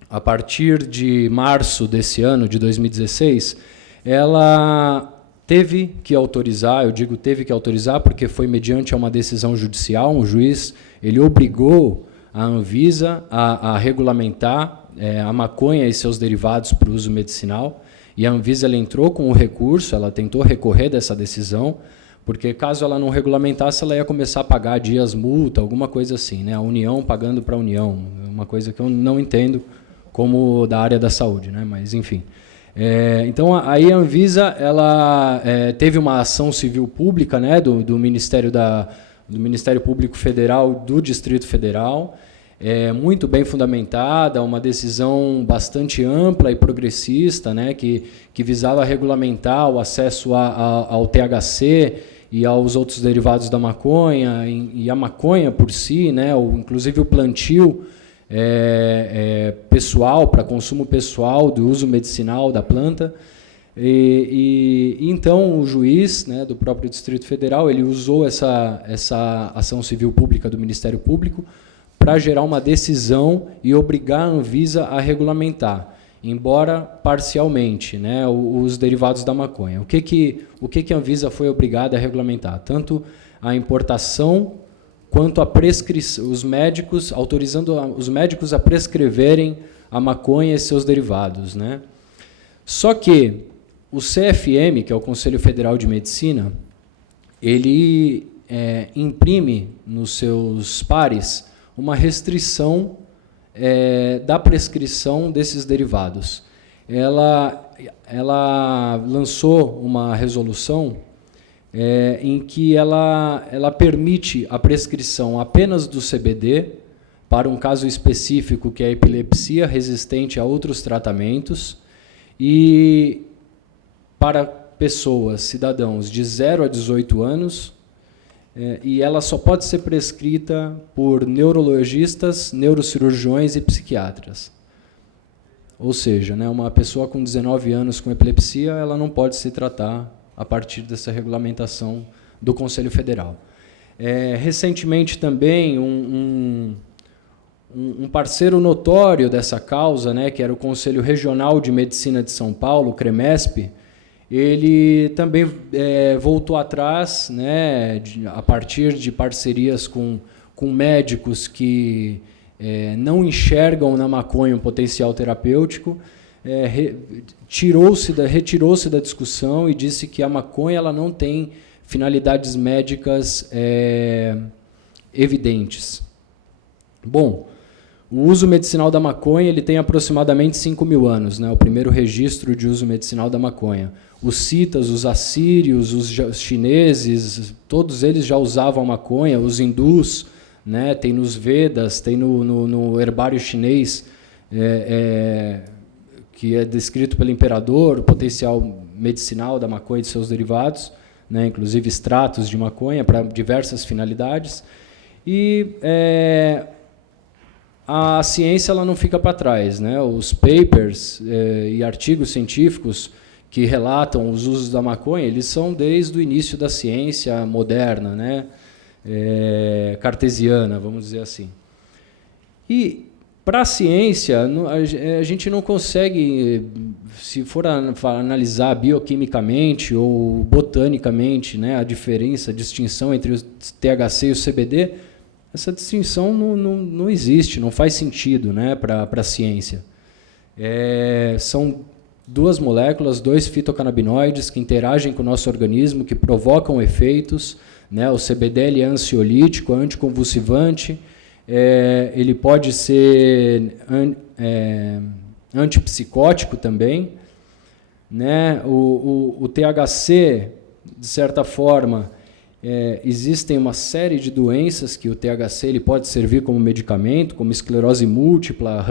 a partir de março desse ano, de 2016, ela teve que autorizar, eu digo teve que autorizar porque foi mediante a uma decisão judicial, um juiz, ele obrigou a Anvisa a regulamentar a maconha e seus derivados para o uso medicinal, e a Anvisa ela entrou com o recurso, ela tentou recorrer dessa decisão, porque caso ela não regulamentasse, ela ia começar a pagar dias multa, alguma coisa assim, né? A União pagando para a União, uma coisa que eu não entendo como da área da saúde, né? Mas, enfim. Então, aí a Anvisa ela, teve uma ação civil pública, né, do Ministério Público Federal do Distrito Federal, muito bem fundamentada, uma decisão bastante ampla e progressista, né, que visava regulamentar o acesso ao THC e aos outros derivados da maconha, e a maconha por si, né, inclusive o plantio pessoal, para consumo pessoal, do uso medicinal da planta. E então o juiz, né, do próprio Distrito Federal, ele usou essa ação civil pública do Ministério Público para gerar uma decisão e obrigar a Anvisa a regulamentar, embora parcialmente, né, os derivados da maconha. O que a Anvisa foi obrigada a regulamentar? Tanto a importação quanto a prescrição, os médicos, autorizando os médicos a prescreverem a maconha e seus derivados, né? Só que o CFM, que é o Conselho Federal de Medicina, ele imprime nos seus pares uma restrição da prescrição desses derivados. Ela lançou uma resolução em que ela permite a prescrição apenas do CBD para um caso específico, que é a epilepsia resistente a outros tratamentos, e para pessoas, cidadãos de 0 a 18 anos, e ela só pode ser prescrita por neurologistas, neurocirurgiões e psiquiatras. Ou seja, né, uma pessoa com 19 anos com epilepsia, ela não pode se tratar a partir dessa regulamentação do Conselho Federal. Recentemente também, um parceiro notório dessa causa, né, que era o Conselho Regional de Medicina de São Paulo, o CREMESP, ele também voltou atrás, né, a partir de parcerias com médicos que não enxergam na maconha um potencial terapêutico, retirou-se da discussão e disse que a maconha ela não tem finalidades médicas evidentes. Bom, o uso medicinal da maconha ele tem aproximadamente 5.000 anos, né, o primeiro registro de uso medicinal da maconha. Os citas, os assírios, os chineses, todos eles já usavam maconha, os hindus, né, tem nos Vedas, tem no herbário chinês, que é descrito pelo imperador, o potencial medicinal da maconha e de seus derivados, né, inclusive extratos de maconha para diversas finalidades. E a ciência ela não fica para trás, né? Os papers e artigos científicos que relatam os usos da maconha, eles são desde o início da ciência moderna, né? Cartesiana, vamos dizer assim. E para a ciência, a gente não consegue, se for analisar bioquimicamente ou botanicamente, né, a diferença, a distinção entre o THC e o CBD, essa distinção não existe, não faz sentido, né, para a ciência. São duas moléculas, 2 fitocannabinoides que interagem com o nosso organismo, que provocam efeitos, né? O CBD ele é ansiolítico, anticonvulsivante, ele pode ser antipsicótico também, né? O THC, de certa forma, existem uma série de doenças que o THC ele pode servir como medicamento, como esclerose múltipla,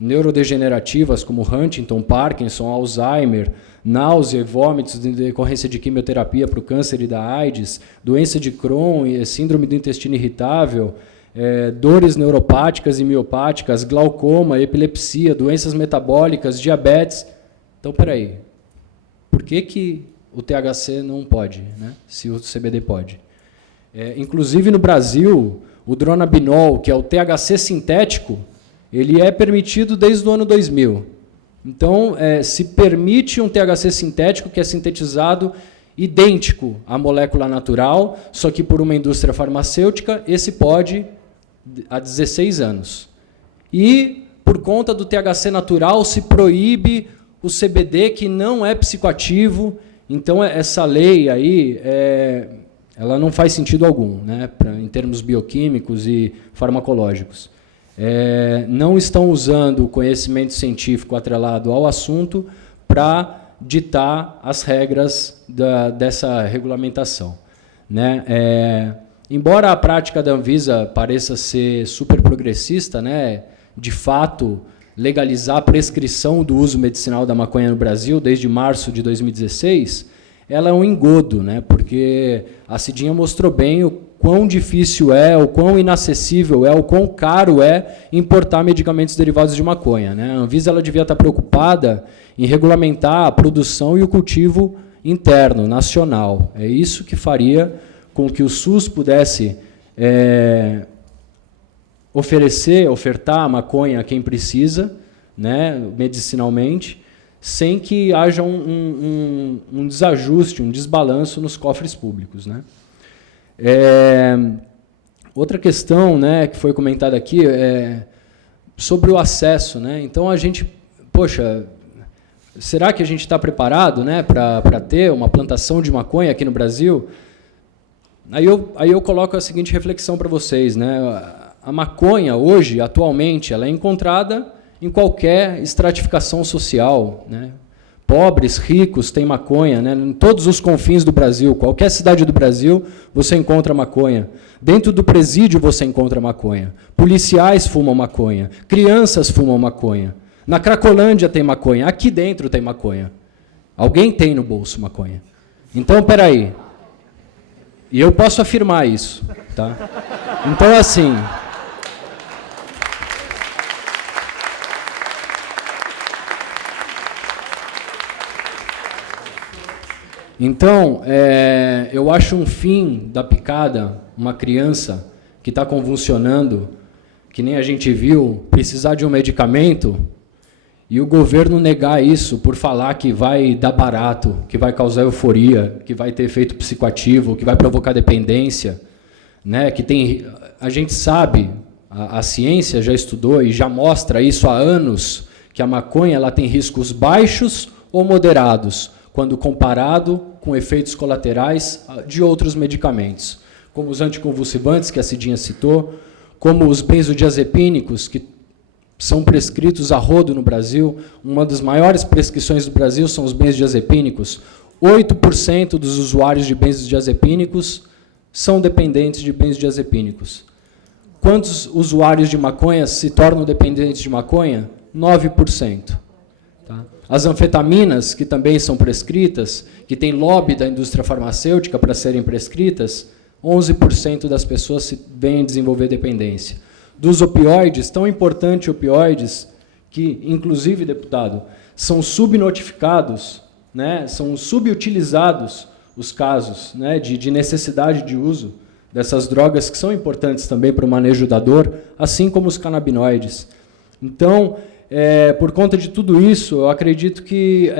neurodegenerativas como Huntington, Parkinson, Alzheimer, náusea e vômitos em decorrência de quimioterapia para o câncer e da AIDS, doença de Crohn e síndrome do intestino irritável, dores neuropáticas e miopáticas, glaucoma, epilepsia, doenças metabólicas, diabetes. Então, peraí, por que o THC não pode, né, se o CBD pode? Inclusive, no Brasil, o dronabinol, que é o THC sintético, ele é permitido desde o ano 2000. Então, se permite um THC sintético que é sintetizado idêntico à molécula natural, só que por uma indústria farmacêutica, esse pode há 16 anos. E, por conta do THC natural, se proíbe o CBD, que não é psicoativo. Então, essa lei aí, ela não faz sentido algum, né, em termos bioquímicos e farmacológicos. Não estão usando o conhecimento científico atrelado ao assunto para ditar as regras dessa regulamentação, né? Embora a prática da Anvisa pareça ser super progressista, né, de fato, legalizar a prescrição do uso medicinal da maconha no Brasil desde março de 2016, ela é um engodo, né, porque a Cidinha mostrou bem o quão difícil o quão inacessível o quão caro importar medicamentos derivados de maconha, né? A Anvisa ela devia estar preocupada em regulamentar a produção e o cultivo interno, nacional. É isso que faria com que o SUS pudesse ofertar a maconha a quem precisa, né, medicinalmente, sem que haja um desajuste, um desbalanço nos cofres públicos, né? Outra questão, né, que foi comentada aqui sobre o acesso, né? Então a gente, poxa, será que a gente está preparado, né, para ter uma plantação de maconha aqui no Brasil? Aí eu coloco a seguinte reflexão para vocês, né? A maconha hoje, atualmente, ela é encontrada em qualquer estratificação social, né? pobres, ricos, têm maconha, né? Em todos os confins do Brasil, qualquer cidade do Brasil, você encontra maconha. Dentro do presídio você encontra maconha. Policiais fumam maconha. Crianças fumam maconha. Na Cracolândia tem maconha. Aqui dentro tem maconha. Alguém tem no bolso maconha. Então, peraí. E eu posso afirmar isso. Tá? Então, assim... Então, eu acho um fim da picada, uma criança que está convulsionando, que nem a gente viu, precisar de um medicamento, e o governo negar isso por falar que vai dar barato, que vai causar euforia, que vai ter efeito psicoativo, que vai provocar dependência, né? Que tem, a gente sabe, a ciência já estudou e já mostra isso há anos, que a maconha ela tem riscos baixos ou moderados, quando comparado com efeitos colaterais de outros medicamentos, como os anticonvulsivantes, que a Cidinha citou, como os benzodiazepínicos, que são prescritos a rodo no Brasil. Uma das maiores prescrições do Brasil são os benzodiazepínicos. 8% dos usuários de benzodiazepínicos são dependentes de benzodiazepínicos. Quantos usuários de maconha se tornam dependentes de maconha? 9%. Tá? As anfetaminas, que também são prescritas, que tem lobby da indústria farmacêutica para serem prescritas, 11% das pessoas vêm desenvolver dependência. Dos opioides, tão importante opioides, que, inclusive, deputado, são subnotificados, né, são subutilizados os casos, né, de necessidade de uso dessas drogas, que são importantes também para o manejo da dor, assim como os canabinoides. Então, por conta de tudo isso, eu acredito que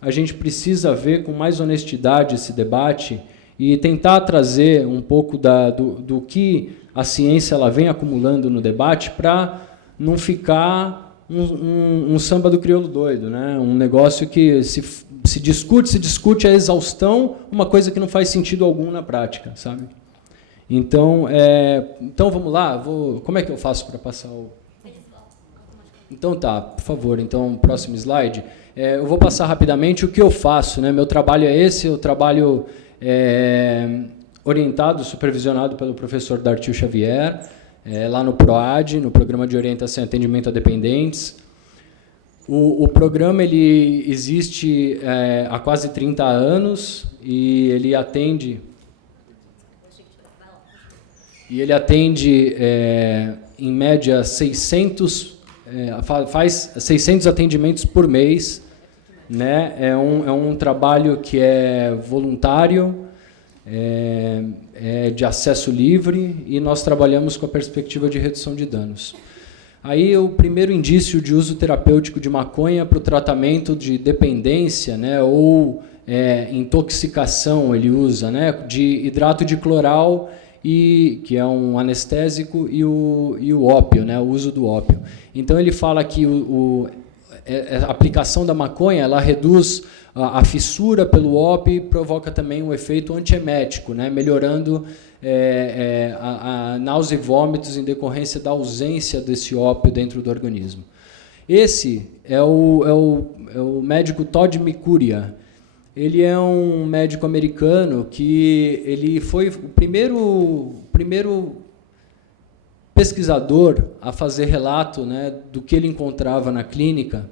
a gente precisa ver com mais honestidade esse debate e tentar trazer um pouco do que a ciência ela vem acumulando no debate para não ficar um samba do crioulo doido, né? Um negócio que se discute a exaustão, uma coisa que não faz sentido algum na prática, sabe? Então vamos lá, como é que eu faço para passar o... Então tá, por favor, então próximo slide. Eu vou passar rapidamente o que eu faço, né? Meu trabalho é esse, eu trabalho orientado, supervisionado pelo professor Dartil Xavier, lá no PROAD, no Programa de Orientação e Atendimento a Dependentes. O programa ele existe há quase 30 anos e ele atende em média 600 faz 600 atendimentos por mês, né? É um trabalho que é voluntário, de acesso livre, e nós trabalhamos com a perspectiva de redução de danos. Aí o primeiro indício de uso terapêutico de maconha para o tratamento de dependência, né, ou intoxicação, ele usa, né, de hidrato de cloral, que é um anestésico, e o ópio, né, o uso do ópio. Então ele fala que a aplicação da maconha ela reduz a fissura pelo ópio e provoca também um efeito antiemético, né, melhorando a náusea e vômitos em decorrência da ausência desse ópio dentro do organismo. Esse é o médico Todd Mikuria. Ele é um médico americano que ele foi o primeiro pesquisador a fazer relato, né, do que ele encontrava na clínica,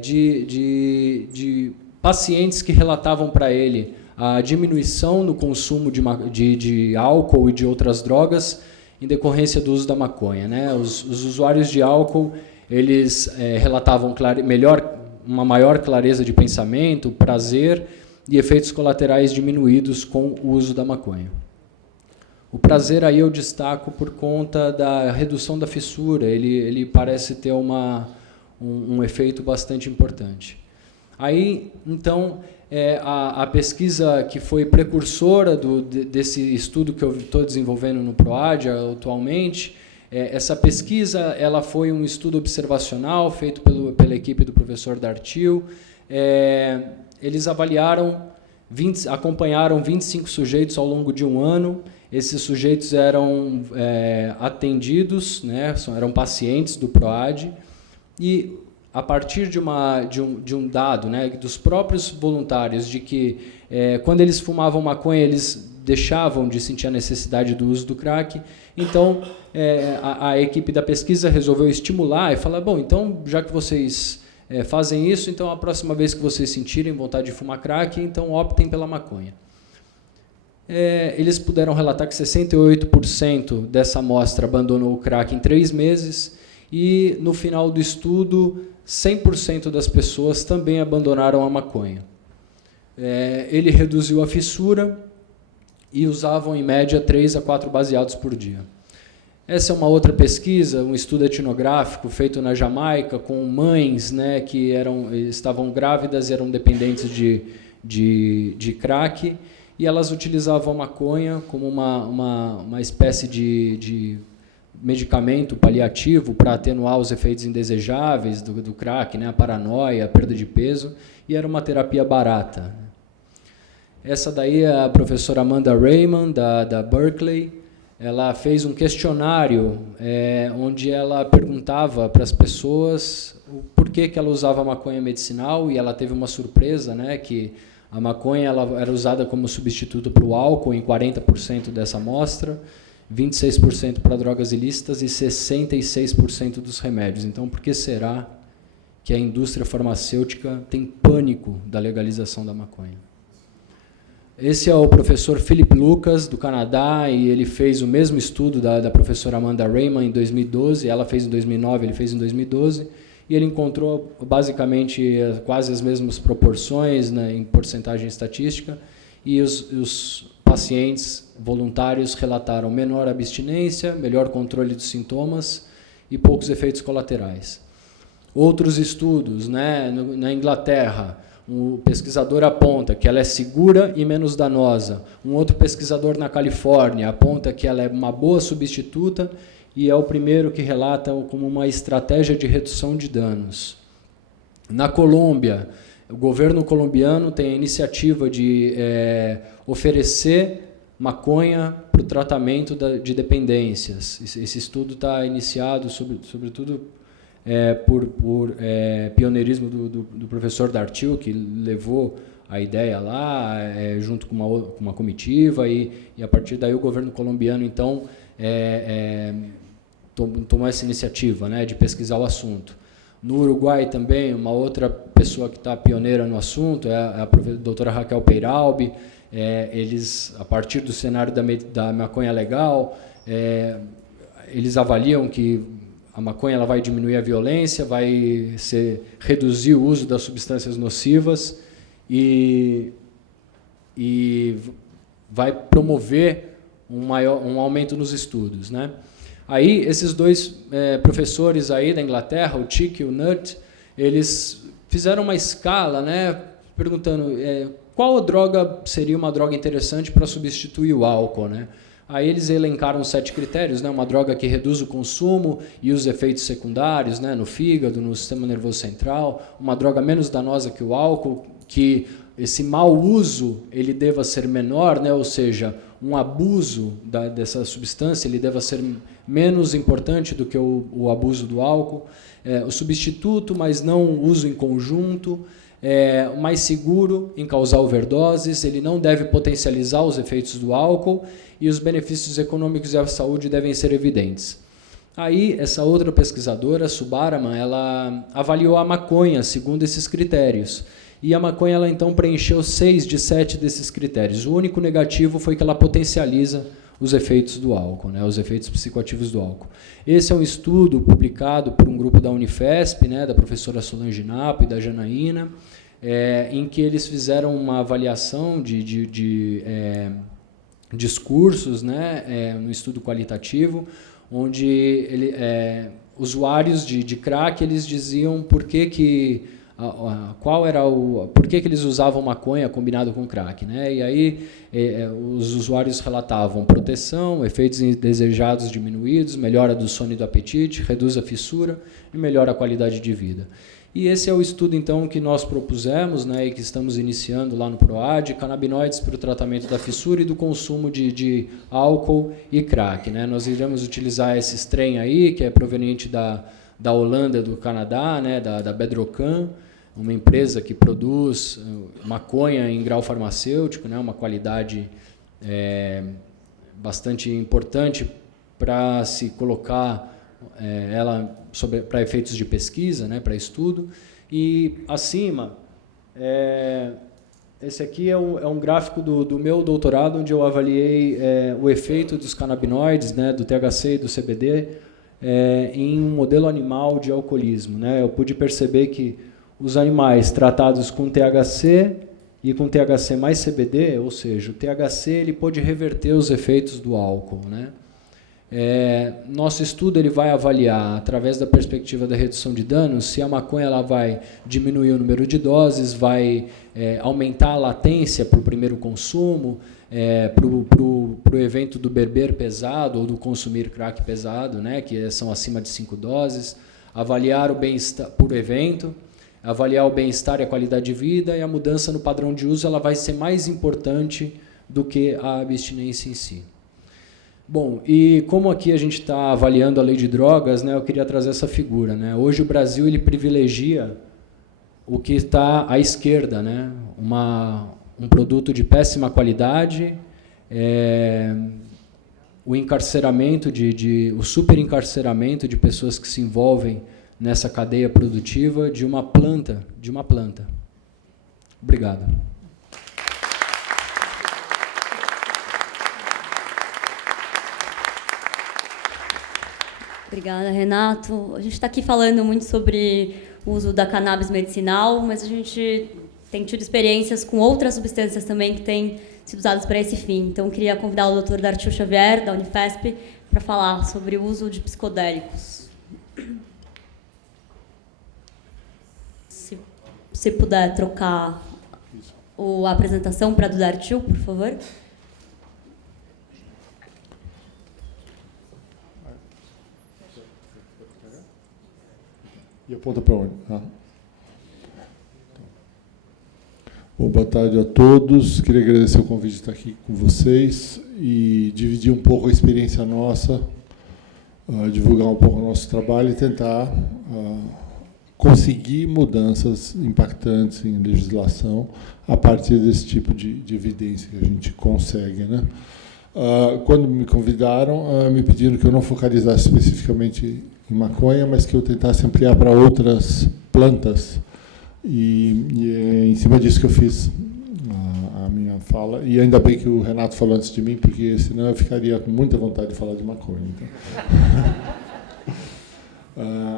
de pacientes que relatavam para ele a diminuição no consumo de álcool e de outras drogas em decorrência do uso da maconha, né? Os usuários de álcool eles relatavam uma maior clareza de pensamento, prazer e efeitos colaterais diminuídos com o uso da maconha. O prazer aí eu destaco por conta da redução da fissura, ele parece ter um efeito bastante importante. Aí, então, a pesquisa que foi precursora desse estudo que eu estou desenvolvendo no PROAD atualmente, essa pesquisa ela foi um estudo observacional feito pela equipe do professor Dartil. Eles acompanharam 25 sujeitos ao longo de um ano. Esses sujeitos eram atendidos, né, eram pacientes do PROAD, e a partir de um dado, né, dos próprios voluntários, de que quando eles fumavam maconha, eles deixavam de sentir a necessidade do uso do crack. Então, a equipe da pesquisa resolveu estimular e falar, bom, então, já que vocês fazem isso, então a próxima vez que vocês sentirem vontade de fumar crack, então optem pela maconha. Eles puderam relatar que 68% dessa amostra abandonou o crack em 3 meses e, no final do estudo, 100% das pessoas também abandonaram a maconha. Ele reduziu a fissura e usavam, em média, 3 a 4 baseados por dia. Essa é uma outra pesquisa, um estudo etnográfico feito na Jamaica com mães, né, que estavam grávidas e eram dependentes de crack, e elas utilizavam a maconha como uma espécie de medicamento paliativo para atenuar os efeitos indesejáveis do crack, né, a paranoia, a perda de peso, e era uma terapia barata. Essa daí é a professora Amanda Raymond, da Berkeley. Ela fez um questionário onde ela perguntava para as pessoas o porquê que ela usava a maconha medicinal, e ela teve uma surpresa, né, que a maconha ela era usada como substituto para o álcool em 40% dessa amostra, 26% para drogas ilícitas e 66% dos remédios. Então, por que será que a indústria farmacêutica tem pânico da legalização da maconha? Esse é o professor Philip Lucas, do Canadá, e ele fez o mesmo estudo da professora Amanda Raymond em 2012, ela fez em 2009, ele fez em 2012, e ele encontrou basicamente quase as mesmas proporções, né, em porcentagem estatística, e os pacientes voluntários relataram menor abstinência, melhor controle dos sintomas e poucos efeitos colaterais. Outros estudos, né, na Inglaterra, o pesquisador aponta que ela é segura e menos danosa. Um outro pesquisador na Califórnia aponta que ela é uma boa substituta e é o primeiro que relata como uma estratégia de redução de danos. Na Colômbia, o governo colombiano tem a iniciativa de oferecer maconha para o tratamento de dependências. Esse estudo está iniciado, sobretudo, por pioneirismo do professor Dartil, que levou a ideia lá, junto com uma comitiva, e a partir daí o governo colombiano, então, tomou essa iniciativa, né, de pesquisar o assunto. No Uruguai também, uma outra pessoa que está pioneira no assunto é a doutora Raquel Peiralbi. Eles, a partir do cenário da maconha legal, eles avaliam que a maconha ela vai diminuir a violência, vai reduzir o uso das substâncias nocivas e vai promover um aumento nos estudos, né? Aí, esses dois professores aí da Inglaterra, o Tick e o Nutt, eles fizeram uma escala, né, perguntando qual droga seria uma droga interessante para substituir o álcool, né? Aí eles elencaram 7 critérios, né, uma droga que reduz o consumo e os efeitos secundários, né, no fígado, no sistema nervoso central, uma droga menos danosa que o álcool, que esse mau uso ele deva ser menor, né, ou seja, um abuso dessa substância ele deva ser menos importante do que o abuso do álcool, o substituto, mas não o uso em conjunto, mais seguro em causar overdoses, ele não deve potencializar os efeitos do álcool e os benefícios econômicos e à saúde devem ser evidentes. Aí, essa outra pesquisadora, Subaraman, ela avaliou a maconha segundo esses critérios. E a maconha, ela então preencheu 6 de 7 desses critérios. O único negativo foi que ela potencializa os efeitos do álcool, né, os efeitos psicoativos do álcool. Esse é um estudo publicado por um grupo da Unifesp, né, da professora Solange Napo e da Janaína, em que eles fizeram uma avaliação de discursos, né, um estudo qualitativo, onde usuários de crack eles diziam por que eles usavam maconha combinado com crack, né? E aí os usuários relatavam proteção, efeitos indesejados diminuídos, melhora do sono e do apetite, reduz a fissura e melhora a qualidade de vida. E esse é o estudo, então, que nós propusemos, né, e que estamos iniciando lá no PROAD, canabinoides para o tratamento da fissura e do consumo de álcool e crack, né? Nós iremos utilizar esse strain aí, que é proveniente da da Holanda e do Canadá, né, da Bedrocan, uma empresa que produz maconha em grau farmacêutico, né, uma qualidade bastante importante para se colocar ela para efeitos de pesquisa, né, para estudo. E acima, esse aqui é um gráfico do meu doutorado, onde eu avaliei o efeito dos canabinoides, né, do THC e do CBD, em um modelo animal de alcoolismo, né. Eu pude perceber que os animais tratados com THC e com THC mais CBD, ou seja, o THC ele pode reverter os efeitos do álcool, né. Nosso estudo ele vai avaliar, através da perspectiva da redução de danos, se a maconha ela vai diminuir o número de doses, vai aumentar a latência para o primeiro consumo, para o evento do beber pesado ou do consumir crack pesado, né, que são acima de 5 doses, avaliar o bem-estar por evento, avaliar o bem-estar e a qualidade de vida, e a mudança no padrão de uso ela vai ser mais importante do que a abstinência em si. Bom, e como aqui a gente está avaliando a lei de drogas, né, eu queria trazer essa figura, né? Hoje o Brasil ele privilegia o que está à esquerda, né? Um produto de péssima qualidade, o encarceramento, o superencarceramento de pessoas que se envolvem nessa cadeia produtiva de uma planta. Obrigado. Obrigada, Renato. A gente está aqui falando muito sobre o uso da cannabis medicinal, mas a gente tem tido experiências com outras substâncias também que têm sido usadas para esse fim. Então, eu queria convidar o Dr. Dartil Xavier, da Unifesp, para falar sobre o uso de psicodélicos. Se puder trocar a apresentação para a do Dartil, por favor. E aponta para onde? Bom, boa tarde a todos. Queria agradecer o convite de estar aqui com vocês e dividir um pouco a experiência nossa, divulgar um pouco o nosso trabalho e tentar conseguir mudanças impactantes em legislação a partir desse tipo de evidência que a gente consegue, né? Quando me convidaram, me pediram que eu não focalizasse especificamente em maconha, mas que eu tentasse ampliar para outras plantas. E é em cima disso que eu fiz a minha fala. E ainda bem que o Renato falou antes de mim, porque senão eu ficaria com muita vontade de falar de maconha. Então.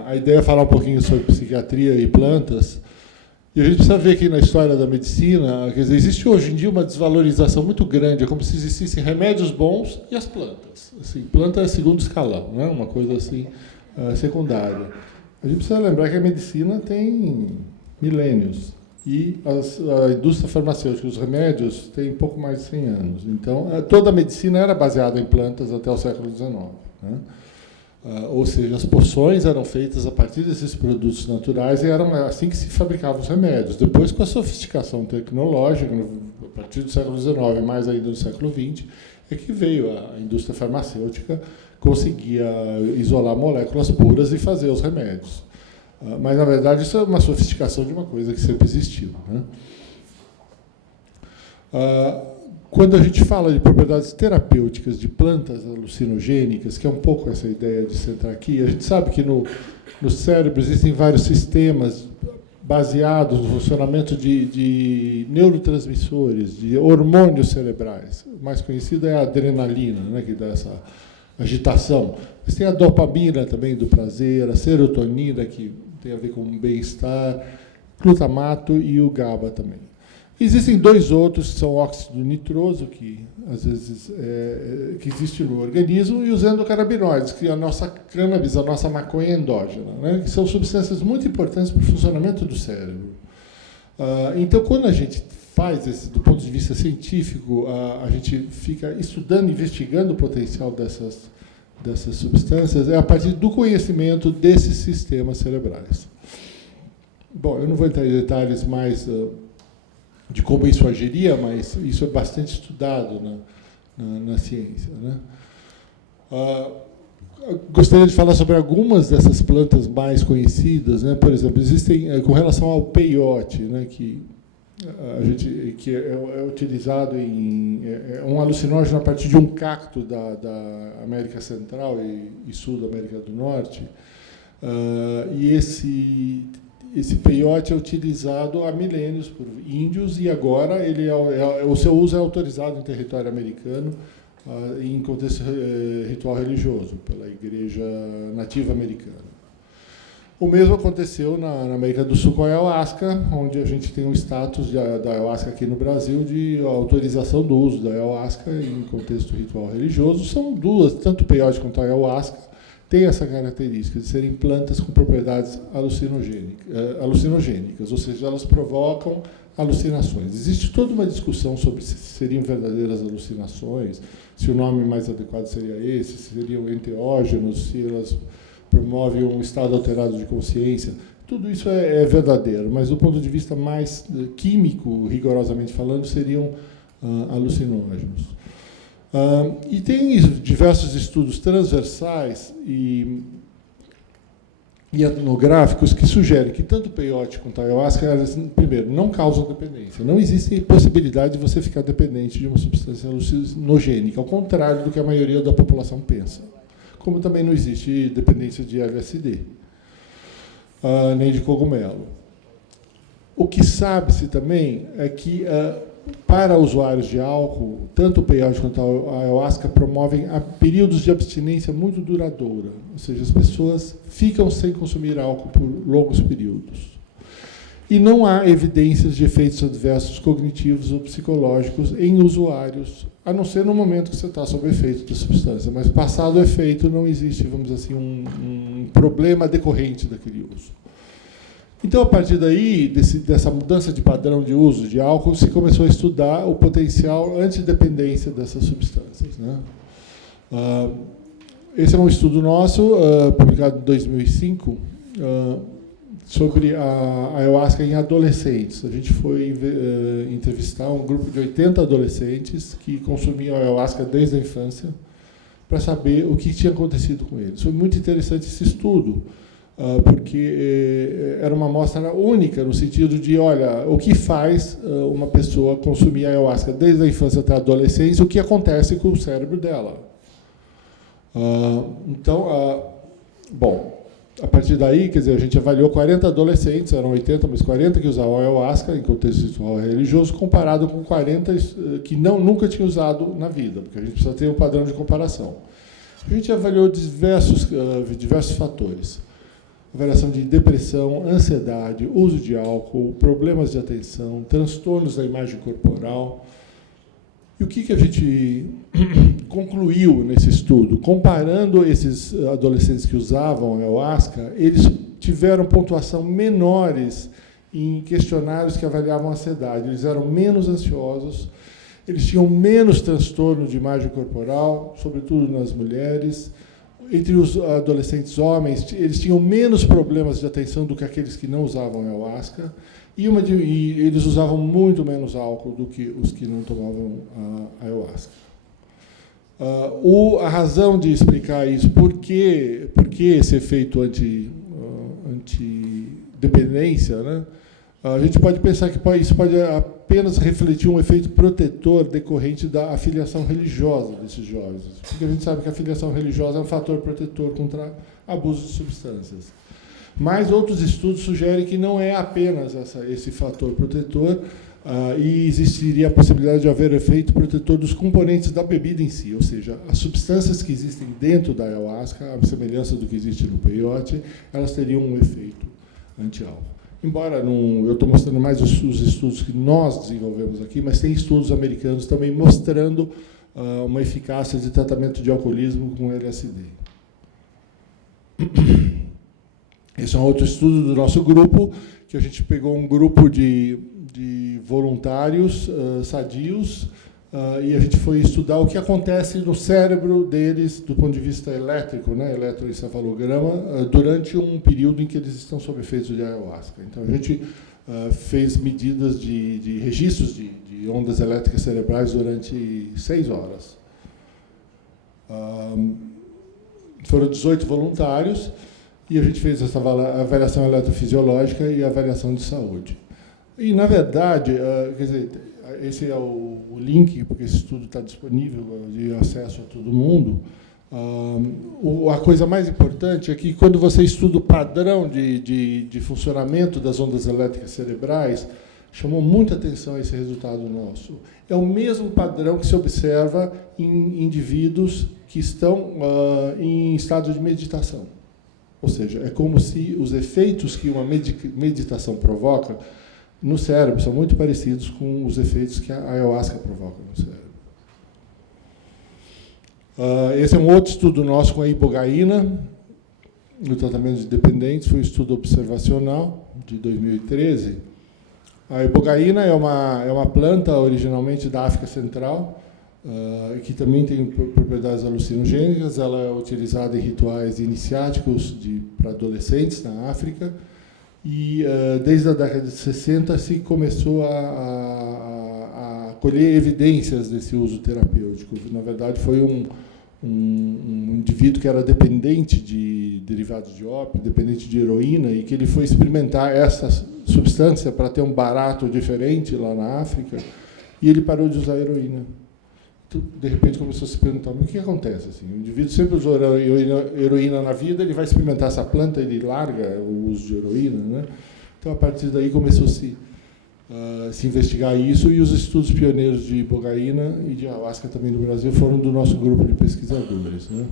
A ideia é falar um pouquinho sobre psiquiatria e plantas. E a gente precisa ver que na história da medicina, quer dizer, existe hoje em dia uma desvalorização muito grande, é como se existissem remédios bons e as plantas. Assim, planta é segundo escalão, né? Uma coisa assim secundária. A gente precisa lembrar que a medicina tem milênios e a indústria farmacêutica, os remédios, tem pouco mais de 100 anos. Então, toda a medicina era baseada em plantas até o século XIX, né? Ou seja, as poções eram feitas a partir desses produtos naturais e eram assim que se fabricavam os remédios. Depois, com a sofisticação tecnológica, a partir do século XIX e mais ainda do século XX, é que veio a indústria farmacêutica, conseguia isolar moléculas puras e fazer os remédios. Mas, na verdade, isso é uma sofisticação de uma coisa que sempre existiu, né? Quando a gente fala de propriedades terapêuticas de plantas alucinogênicas, que é um pouco essa ideia de centrar aqui, a gente sabe que no cérebro existem vários sistemas baseados no funcionamento de neurotransmissores, de hormônios cerebrais. O mais conhecido é a adrenalina, né, que dá essa agitação. Mas tem a dopamina também, do prazer, a serotonina, que tem a ver com o bem-estar, glutamato e o GABA também. Existem dois outros, que são o óxido nitroso, que às vezes que existe no organismo, e os endocannabinoides, que é a nossa cannabis, a nossa maconha endógena, né, que são substâncias muito importantes para o funcionamento do cérebro. Então, quando a gente faz, do ponto de vista científico, a gente fica estudando, investigando o potencial dessas substâncias, é a partir do conhecimento desses sistemas cerebrais. Bom, eu não vou entrar em detalhes mais de como isso agiria, mas isso é bastante estudado na ciência, né? gostaria de falar sobre algumas dessas plantas mais conhecidas, né? Por exemplo, existem, com relação ao peiote, né, que é utilizado é um alucinógeno a partir de um cacto da América Central e Sul da América do Norte, e esse peiote é utilizado há milênios por índios, e agora o seu uso é autorizado em território americano, em contexto ritual religioso, pela Igreja Nativa Americana. O mesmo aconteceu na América do Sul com a ayahuasca, onde a gente tem o status da ayahuasca aqui no Brasil de autorização do uso da ayahuasca em contexto ritual religioso. São duas, tanto o peiote quanto a ayahuasca, têm essa característica de serem plantas com propriedades alucinogênicas, ou seja, elas provocam alucinações. Existe toda uma discussão sobre se seriam verdadeiras alucinações, se o nome mais adequado seria esse, se seriam enteógenos, se elas promovem um estado alterado de consciência. Tudo isso é verdadeiro, mas do ponto de vista mais químico, rigorosamente falando, seriam alucinógenos. E tem diversos estudos transversais e etnográficos que sugerem que tanto o peiote quanto a ayahuasca, primeiro, não causam dependência. Não existe possibilidade de você ficar dependente de uma substância alucinogênica, ao contrário do que a maioria da população pensa. Como também não existe dependência de LSD, nem de cogumelo. O que sabe-se também é que, para usuários de álcool, tanto o peiote quanto a ayahuasca promovem períodos de abstinência muito duradoura, ou seja, as pessoas ficam sem consumir álcool por longos períodos. E não há evidências de efeitos adversos cognitivos ou psicológicos em usuários, a não ser no momento que você está sob efeito da substância. Mas, passado o efeito, não existe, vamos dizer assim, um problema decorrente daquele uso. Então, a partir daí, dessa mudança de padrão de uso de álcool, se começou a estudar o potencial antidependência dessas substâncias, né? Esse é um estudo nosso, publicado em 2005, sobre a ayahuasca em adolescentes. A gente foi entrevistar um grupo de 80 adolescentes que consumiam ayahuasca desde a infância, para saber o que tinha acontecido com eles. Foi muito interessante esse estudo, porque era uma amostra única, no sentido de, olha, o que faz uma pessoa consumir ayahuasca desde a infância até a adolescência, o que acontece com o cérebro dela. Bom, a partir daí, quer dizer, a gente avaliou 40 adolescentes, eram 80, mas 40 que usavam ayahuasca em contexto ritual religioso, comparado com 40 que nunca tinham usado na vida, porque a gente precisa ter um padrão de comparação. A gente avaliou diversos fatores. Avaliação de depressão, ansiedade, uso de álcool, problemas de atenção, transtornos da imagem corporal. E o que a gente concluiu nesse estudo? Comparando esses adolescentes que usavam ayahuasca, eles tiveram pontuação menores em questionários que avaliavam a ansiedade. Eles eram menos ansiosos, eles tinham menos transtorno de imagem corporal, sobretudo nas mulheres. Entre os adolescentes homens, eles tinham menos problemas de atenção do que aqueles que não usavam ayahuasca, e eles usavam muito menos álcool do que os que não tomavam ayahuasca. A razão de explicar isso, por que esse efeito antidependência, né? A gente pode pensar que isso pode apenas refletir um efeito protetor decorrente da afiliação religiosa desses jovens. Porque a gente sabe que a afiliação religiosa é um fator protetor contra abuso de substâncias. Mas outros estudos sugerem que não é apenas esse fator protetor, e existiria a possibilidade de haver efeito protetor dos componentes da bebida em si, ou seja, as substâncias que existem dentro da ayahuasca, a semelhança do que existe no peiote, elas teriam um efeito anti-álcool. Embora eu estou mostrando mais os estudos que nós desenvolvemos aqui, mas tem estudos americanos também mostrando uma eficácia de tratamento de alcoolismo com LSD. Esse é um outro estudo do nosso grupo, que a gente pegou um grupo de voluntários sadios, e a gente foi estudar o que acontece no cérebro deles do ponto de vista elétrico, né, eletroencefalograma, durante um período em que eles estão sob efeitos de ayahuasca. Então, a gente fez medidas de registros de ondas elétricas cerebrais durante 6 horas. Foram 18 voluntários e a gente fez essa avaliação eletrofisiológica e avaliação de saúde. E, na verdade, quer dizer, esse é o link, porque esse estudo está disponível de acesso a todo mundo. A coisa mais importante é que, quando você estuda o padrão de funcionamento das ondas elétricas cerebrais, chamou muita atenção esse resultado nosso. É o mesmo padrão que se observa em indivíduos que estão em estado de meditação. Ou seja, é como se os efeitos que uma meditação provoca no cérebro são muito parecidos com os efeitos que a ayahuasca provoca no cérebro. Esse é um outro estudo nosso com a ibogaína, no tratamento de dependentes, foi um estudo observacional de 2013. A ibogaína é uma planta originalmente da África Central, que também tem propriedades alucinogênicas. Ela é utilizada em rituais iniciáticos para adolescentes na África. E desde a década de 60 se começou a colher evidências desse uso terapêutico. Na verdade, foi um indivíduo que era dependente de derivados de ópio, dependente de heroína, e que ele foi experimentar essa substância para ter um barato diferente lá na África, e ele parou de usar heroína. Então, de repente começou a se perguntar, mas o que acontece? Assim, o indivíduo sempre usou heroína na vida, ele vai experimentar essa planta, ele larga o uso de heroína, né? Então, a partir daí começou a se investigar isso, e os estudos pioneiros de ibogaína e de ayahuasca também no Brasil foram do nosso grupo de pesquisadores, né?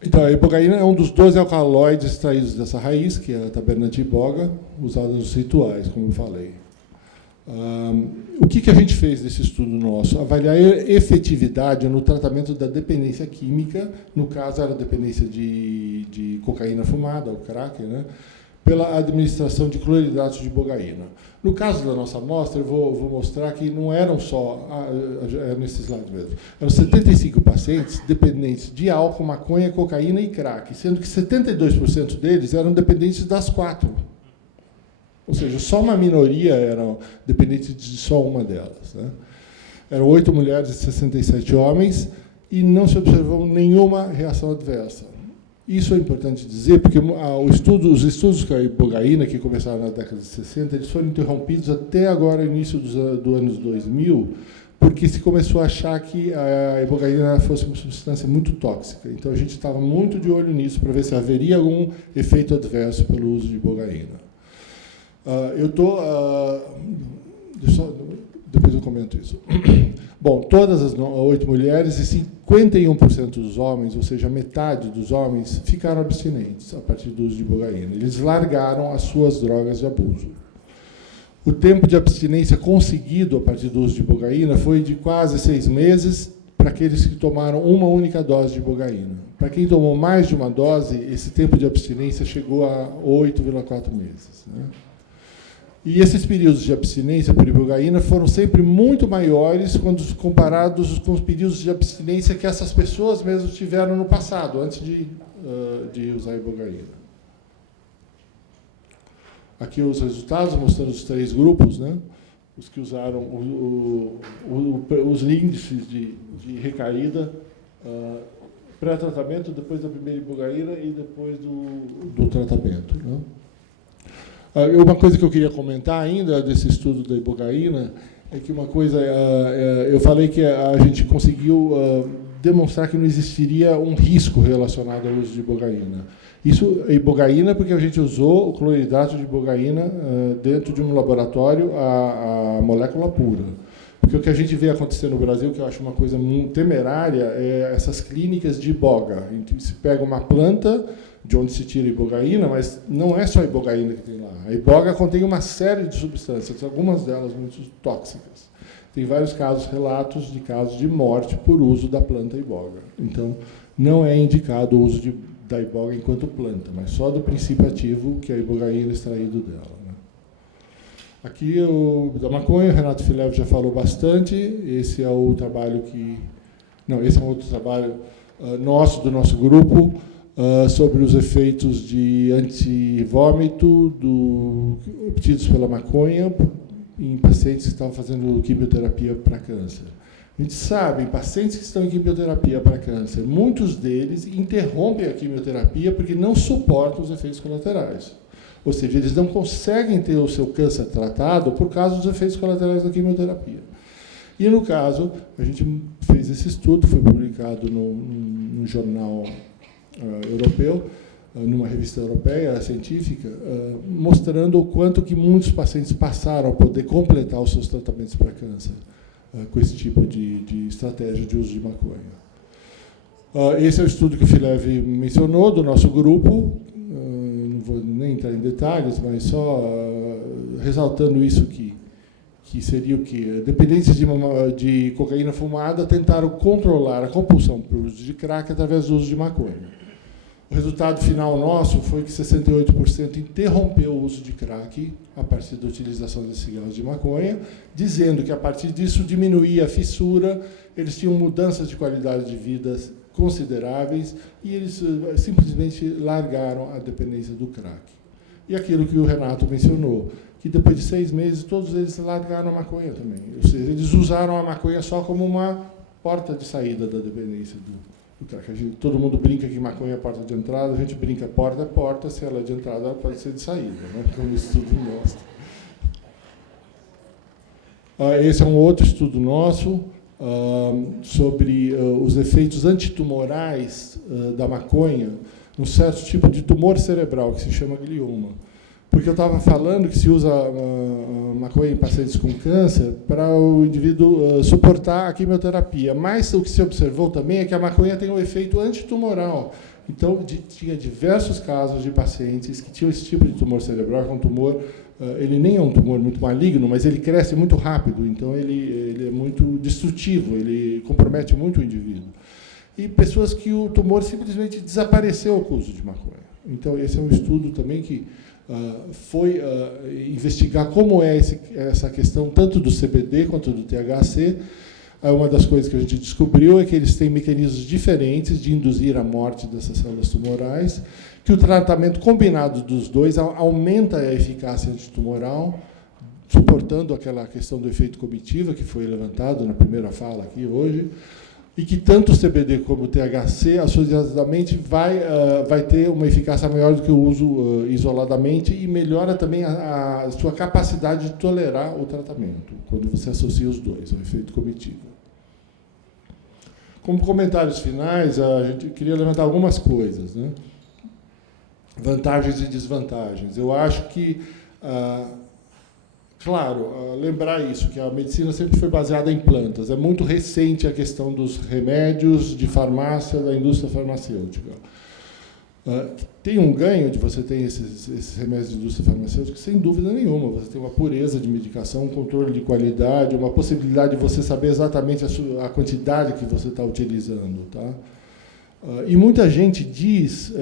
Então, a ibogaína é um dos 12 alcaloides extraídos dessa raiz, que é a taberna de iboga, usada nos rituais, como eu falei. O que a gente fez desse estudo nosso? Avaliar a efetividade no tratamento da dependência química, no caso era a dependência de cocaína fumada, o crack, né? Pela administração de cloridratos de ibogaína. No caso da nossa amostra, eu vou mostrar que não eram só, nesse slide mesmo, eram 75 pacientes dependentes de álcool, maconha, cocaína e crack, sendo que 72% deles eram dependentes das 4. Ou seja, só uma minoria eram dependentes de só uma delas, né? Eram 8 mulheres e 67 homens, e não se observou nenhuma reação adversa. Isso é importante dizer, porque os estudos com a ibogaína, que começaram na década de 60, eles foram interrompidos até agora, início dos anos 2000, porque se começou a achar que a ibogaína fosse uma substância muito tóxica. Então, a gente estava muito de olho nisso, para ver se haveria algum efeito adverso pelo uso de ibogaína. Depois eu comento isso. Bom, todas as 8 mulheres e 51% dos homens, ou seja, metade dos homens, ficaram abstinentes a partir do uso de ibogaína. Eles largaram as suas drogas de abuso. O tempo de abstinência conseguido a partir do uso de ibogaína foi de quase 6 meses para aqueles que tomaram uma única dose de ibogaína. Para quem tomou mais de uma dose, esse tempo de abstinência chegou a 8,4 meses, né? E esses períodos de abstinência por ibogaína foram sempre muito maiores quando comparados com os períodos de abstinência que essas pessoas mesmo tiveram no passado, antes de usar ibogaína. Aqui os resultados, mostrando os 3 grupos, né? Os que usaram os índices de recaída, pré-tratamento, depois da primeira ibogaína e depois do tratamento, né? Uma coisa que eu queria comentar ainda desse estudo da ibogaína é que uma coisa, eu falei que a gente conseguiu demonstrar que não existiria um risco relacionado ao uso de ibogaína. Isso é ibogaína porque a gente usou o cloridrato de ibogaína dentro de um laboratório, a molécula pura. Porque o que a gente vê acontecer no Brasil, que eu acho uma coisa muito temerária, é essas clínicas de iboga, em que se pega uma planta de onde se tira a ibogaína, mas não é só a ibogaína que tem lá. A iboga contém uma série de substâncias, algumas delas muito tóxicas. Tem vários relatos de casos de morte por uso da planta iboga. Então, não é indicado o uso da iboga enquanto planta, mas só do princípio ativo, que é a ibogaína extraído dela, né? Aqui, da maconha, o Renato Filev já falou bastante. Esse é o trabalho esse é um outro trabalho do nosso grupo, sobre os efeitos de antivômito obtidos pela maconha em pacientes que estavam fazendo quimioterapia para câncer. A gente sabe, pacientes que estão em quimioterapia para câncer, muitos deles interrompem a quimioterapia porque não suportam os efeitos colaterais. Ou seja, eles não conseguem ter o seu câncer tratado por causa dos efeitos colaterais da quimioterapia. E, no caso, a gente fez esse estudo, foi publicado num jornal europeu, numa revista europeia científica, mostrando o quanto que muitos pacientes passaram a poder completar os seus tratamentos para câncer com esse tipo de estratégia de uso de maconha. Esse é o estudo que o Fileve mencionou, do nosso grupo. Não vou nem entrar em detalhes, mas só ressaltando isso que seria o quê? Dependentes de cocaína fumada tentaram controlar a compulsão para o uso de crack através do uso de maconha. O resultado final nosso foi que 68% interrompeu o uso de crack a partir da utilização de cigarros de maconha, dizendo que, a partir disso, diminuía a fissura, eles tinham mudanças de qualidade de vida consideráveis e eles simplesmente largaram a dependência do crack. E aquilo que o Renato mencionou, que depois de 6 meses, todos eles largaram a maconha também. Ou seja, eles usaram a maconha só como uma porta de saída da dependência do crack. Todo mundo brinca que maconha é a porta de entrada, a gente brinca porta é porta, se ela é de entrada, ela pode ser de saída, né? Como o estudo mostra. Esse é um outro estudo nosso sobre os efeitos antitumorais da maconha num certo tipo de tumor cerebral, que se chama glioma. Porque eu estava falando que se usa maconha em pacientes com câncer para o indivíduo suportar a quimioterapia. Mas o que se observou também é que a maconha tem um efeito antitumoral. Então, tinha diversos casos de pacientes que tinham esse tipo de tumor cerebral, que é um tumor, ele nem é um tumor muito maligno, mas ele cresce muito rápido, então ele é muito destrutivo, ele compromete muito o indivíduo. E pessoas que o tumor simplesmente desapareceu com o uso de maconha. Então, esse é um estudo também que foi investigar como é essa questão tanto do CBD quanto do THC. Uma das coisas que a gente descobriu é que eles têm mecanismos diferentes de induzir a morte dessas células tumorais, que o tratamento combinado dos dois aumenta a eficácia antitumoral, suportando aquela questão do efeito comitiva que foi levantado na primeira fala aqui hoje, e que tanto o CBD como o THC, associadamente, vai ter uma eficácia maior do que o uso isoladamente e melhora também a sua capacidade de tolerar o tratamento, quando você associa os dois, ao efeito comitiva. Como comentários finais, a gente queria levantar algumas coisas, né? Vantagens e desvantagens. Eu acho que, claro, lembrar isso, que a medicina sempre foi baseada em plantas. É muito recente a questão dos remédios de farmácia, da indústria farmacêutica. Tem um ganho de você ter esses remédios de indústria farmacêutica, sem dúvida nenhuma. Você tem uma pureza de medicação, um controle de qualidade, uma possibilidade de você saber exatamente a quantidade que você está utilizando, tá? E muita gente diz,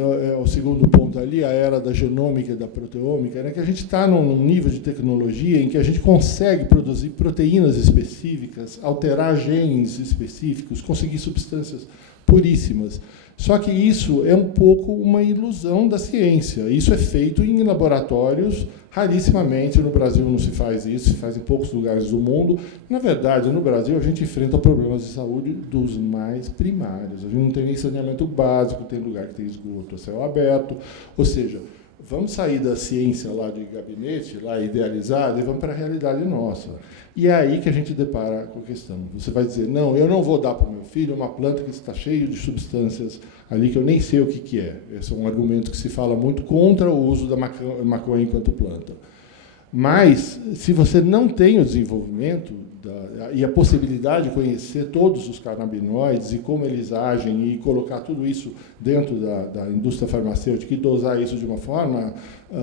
o segundo ponto ali, a era da genômica e da proteômica, né, que a gente está num nível de tecnologia em que a gente consegue produzir proteínas específicas, alterar genes específicos, conseguir substâncias puríssimas. Só que isso é um pouco uma ilusão da ciência. Isso é feito em laboratórios, rarissimamente. No Brasil não se faz isso, se faz em poucos lugares do mundo. Na verdade, no Brasil, a gente enfrenta problemas de saúde dos mais primários. A gente não tem nem saneamento básico, tem lugar que tem esgoto a céu aberto. Ou seja, vamos sair da ciência lá de gabinete, lá idealizada, e vamos para a realidade nossa. E é aí que a gente depara com a questão. Você vai dizer, não, eu não vou dar para o meu filho uma planta que está cheia de substâncias ali que eu nem sei o que é. Esse é um argumento que se fala muito contra o uso da maconha enquanto planta. Mas, se você não tem o desenvolvimento e a possibilidade de conhecer todos os canabinoides e como eles agem e colocar tudo isso dentro da indústria farmacêutica e dosar isso de uma forma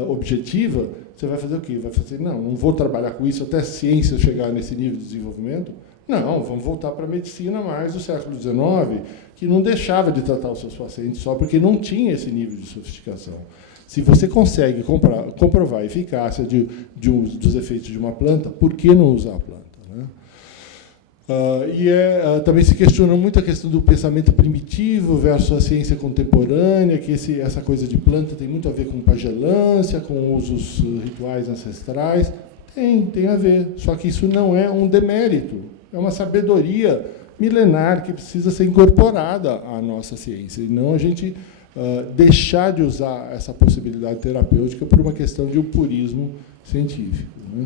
objetiva, você vai fazer o quê? Vai fazer, não vou trabalhar com isso até a ciência chegar nesse nível de desenvolvimento? Não, vamos voltar para a medicina mais do século XIX, que não deixava de tratar os seus pacientes só porque não tinha esse nível de sofisticação. Se você consegue comprovar a eficácia dos efeitos de uma planta, por que não usar a planta? Né? Também se questiona muito a questão do pensamento primitivo versus a ciência contemporânea, que essa coisa de planta tem muito a ver com pagelância, com usos rituais ancestrais. Tem a ver, só que isso não é um demérito, é uma sabedoria milenar que precisa ser incorporada à nossa ciência, e não a gente deixar de usar essa possibilidade terapêutica por uma questão de um purismo científico, né?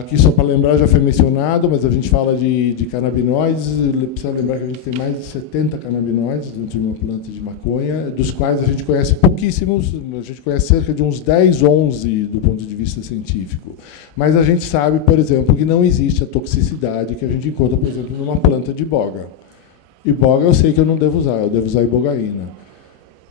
Aqui, só para lembrar, já foi mencionado, mas a gente fala de canabinoides, precisa lembrar que a gente tem mais de 70 canabinoides dentro de uma planta de maconha, dos quais a gente conhece pouquíssimos, a gente conhece cerca de uns 10, 11 do ponto de vista científico. Mas a gente sabe, por exemplo, que não existe a toxicidade que a gente encontra, por exemplo, numa planta de iboga. Iboga eu sei que eu não devo usar, eu devo usar ibogaína.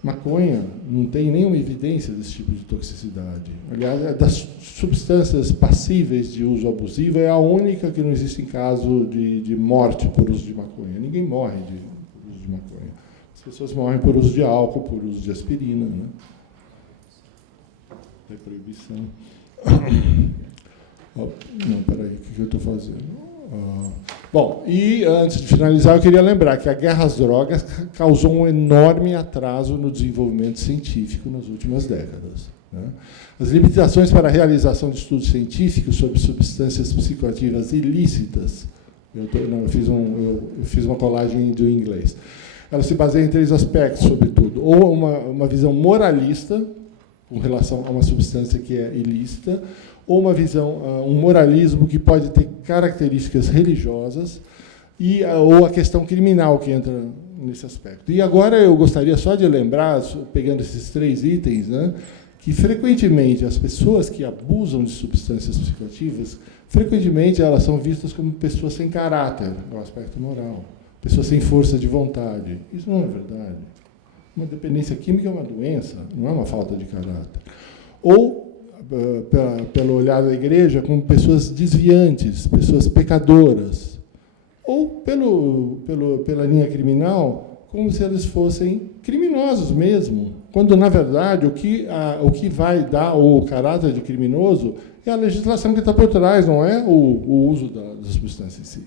Maconha não tem nenhuma evidência desse tipo de toxicidade. Aliás, das substâncias passíveis de uso abusivo, é a única que não existe em caso de morte por uso de maconha. Ninguém morre por uso de maconha. As pessoas morrem por uso de álcool, por uso de aspirina, né? É proibição. Não, peraí, o que eu estou fazendo? Bom, e antes de finalizar, eu queria lembrar que a guerra às drogas causou um enorme atraso no desenvolvimento científico nas últimas décadas, né? As limitações para a realização de estudos científicos sobre substâncias psicoativas ilícitas, eu fiz uma colagem do inglês, ela se baseia em 3 aspectos, sobretudo, ou uma visão moralista com relação a uma substância que é ilícita, ou uma visão, um moralismo que pode ter características religiosas, ou a questão criminal que entra nesse aspecto. E agora eu gostaria só de lembrar, pegando esses 3 itens, né, que frequentemente as pessoas que abusam de substâncias psicoativas, frequentemente elas são vistas como pessoas sem caráter, no aspecto moral, pessoas sem força de vontade. Isso não é verdade. Uma dependência química é uma doença, não é uma falta de caráter. Ou pelo olhar da igreja, como pessoas desviantes, pessoas pecadoras, ou pela linha criminal, como se eles fossem criminosos mesmo, quando, na verdade, o que vai dar o caráter de criminoso é a legislação que está por trás, não é o uso da substância em si.